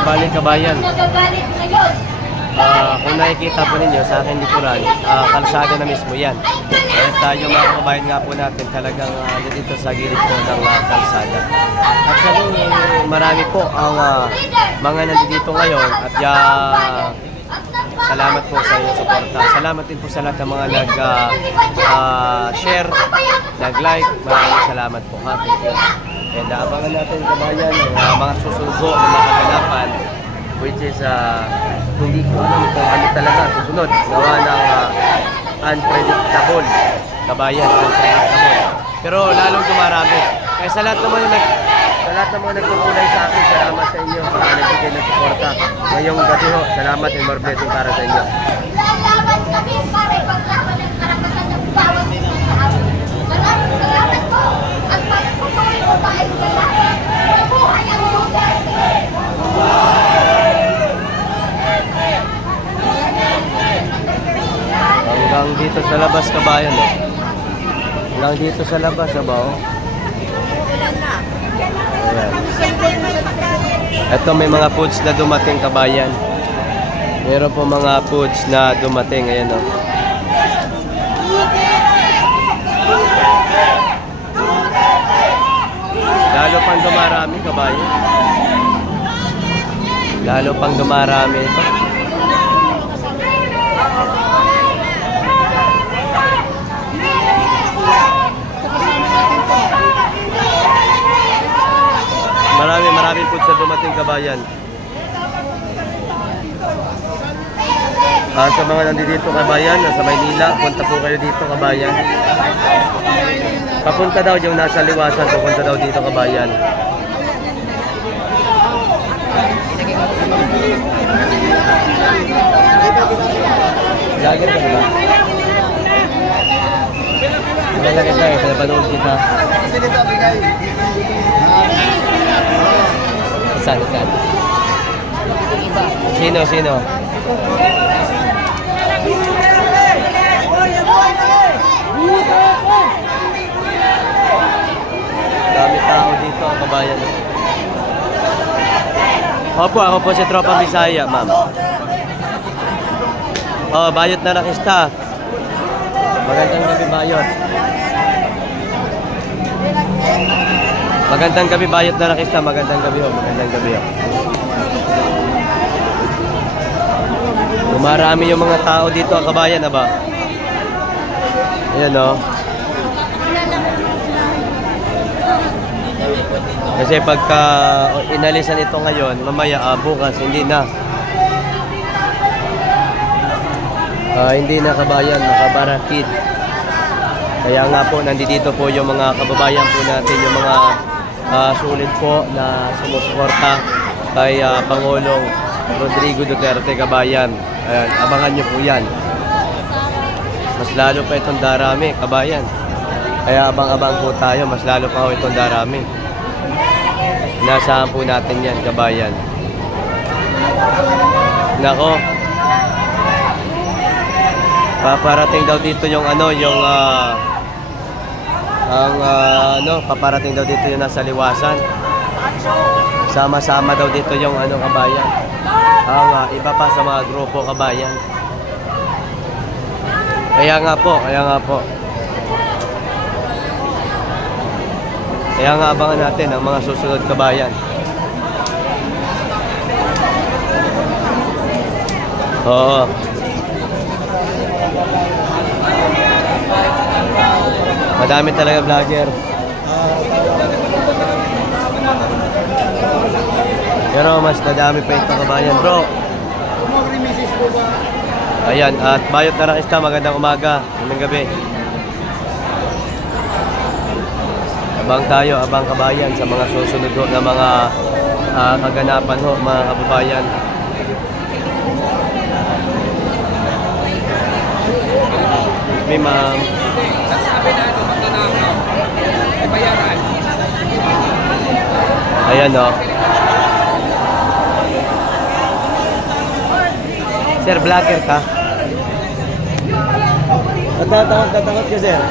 balik kabayan. Nagagalit ngayon. Kung nakikita po ninyo sa akin likuran, kalsada na mismo yan. At tayo mga kabayan nga po natin talagang dito sa gilid po ng kalsada. Actually, marami po ang mga nandito ngayon at salamat po sa inyong suporta. Salamat din po sa lahat ng mga nag-share, nag-like. Maraming salamat po. Thank you. And abangan natin kabayan yung mga susugo na mga kaganapan, which is hindi ko alam kung ano talaga susunod. Gawa ng unpredictable kabayan, unpredictable. Pero lalong dumarami. Kaya sa lahat naman ng mga nagkukulay sa akin, salamat sa inyo sa nagbigay ng suporta. Ngayong gabi ho, salamat and more blessing para sa inyo. Lalaban kami para ipaglaban ang karapatan ng bawat tao. Maraming salamat po. At pagpupuloy mo ba ay salamat. Mabuhay ang Duterte! Hanggang dito sa labas kabayan, oh. Hanggang dito sa labas, ba, oh. Ayan. Ito may mga foods na dumating kabayan. Meron po mga foods na dumating, ayan, oh. Lalo pang dumarami kabayan. Lalo pang dumarami ito. Maraming foods na dumating kabayan. Sa mga nandito kabayan, nasa Maynila, punta po kayo dito kabayan. Papunta daw yung nasa liwasan, pupunta daw dito kabayan. Jagger ka ba? Malalaki tayo, pinapanood kita. Saan? Sino? Dami tao dito, ang kabayan. Opo, ako po si Tropa Bisaya, ma'am. Oh, Bayot na Rakista. Magandang gabi, Bayot. Magandang gabi, Bayot na Rakista. Magandang gabi, oh. Magandang gabi, oh. Dumarami yung mga tao dito, kabayan, ba? Ayan, oh. Kasi pagka inalisan ito ngayon, mamaya, bukas, hindi na. Hindi na kabayan, nakabarakid. Kaya nga po, nandito po yung mga kababayan po natin, yung mga sulit po na sumusuporta kay Pangulong Rodrigo Duterte kabayan. Ayan, abangan nyo po yan. Mas lalo pa itong darami, kabayan. Kaya abang-abang po tayo, mas lalo pa itong darami. Nasaan po natin yan, kabayan. Nako. Paparating daw dito yung paparating daw dito yung nasa liwasan. Sama-sama daw dito yung kabayan. Ang iba pa sa mga grupo kabayan. Kaya nga po. Kaya nga abangan natin ang mga susunod kabayan. Oo. Madami talaga vlogger. Pero mas nadami pa ito kabayan, bro. Ayan, at Bayot na Rakista, magandang umaga, magandang gabi. Abang kabayan sa mga susunod na mga kaganapan ho, mga kababayan. May ma'am. Ayan o. Sir, vlogger ka? Tatakot ka, sir.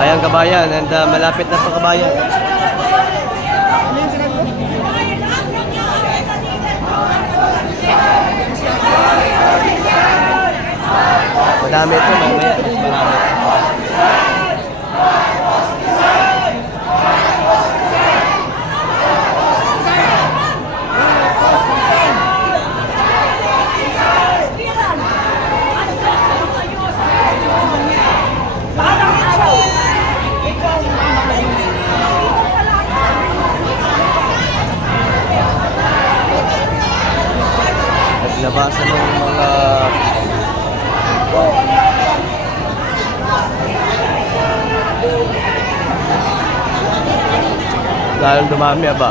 Ayan kabayan, and malapit na pa kabayan. Madami ito, mamaya. Marami. Naglabasan ng mga lalong dumami ba?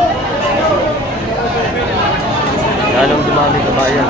Lalong dumami kabayan.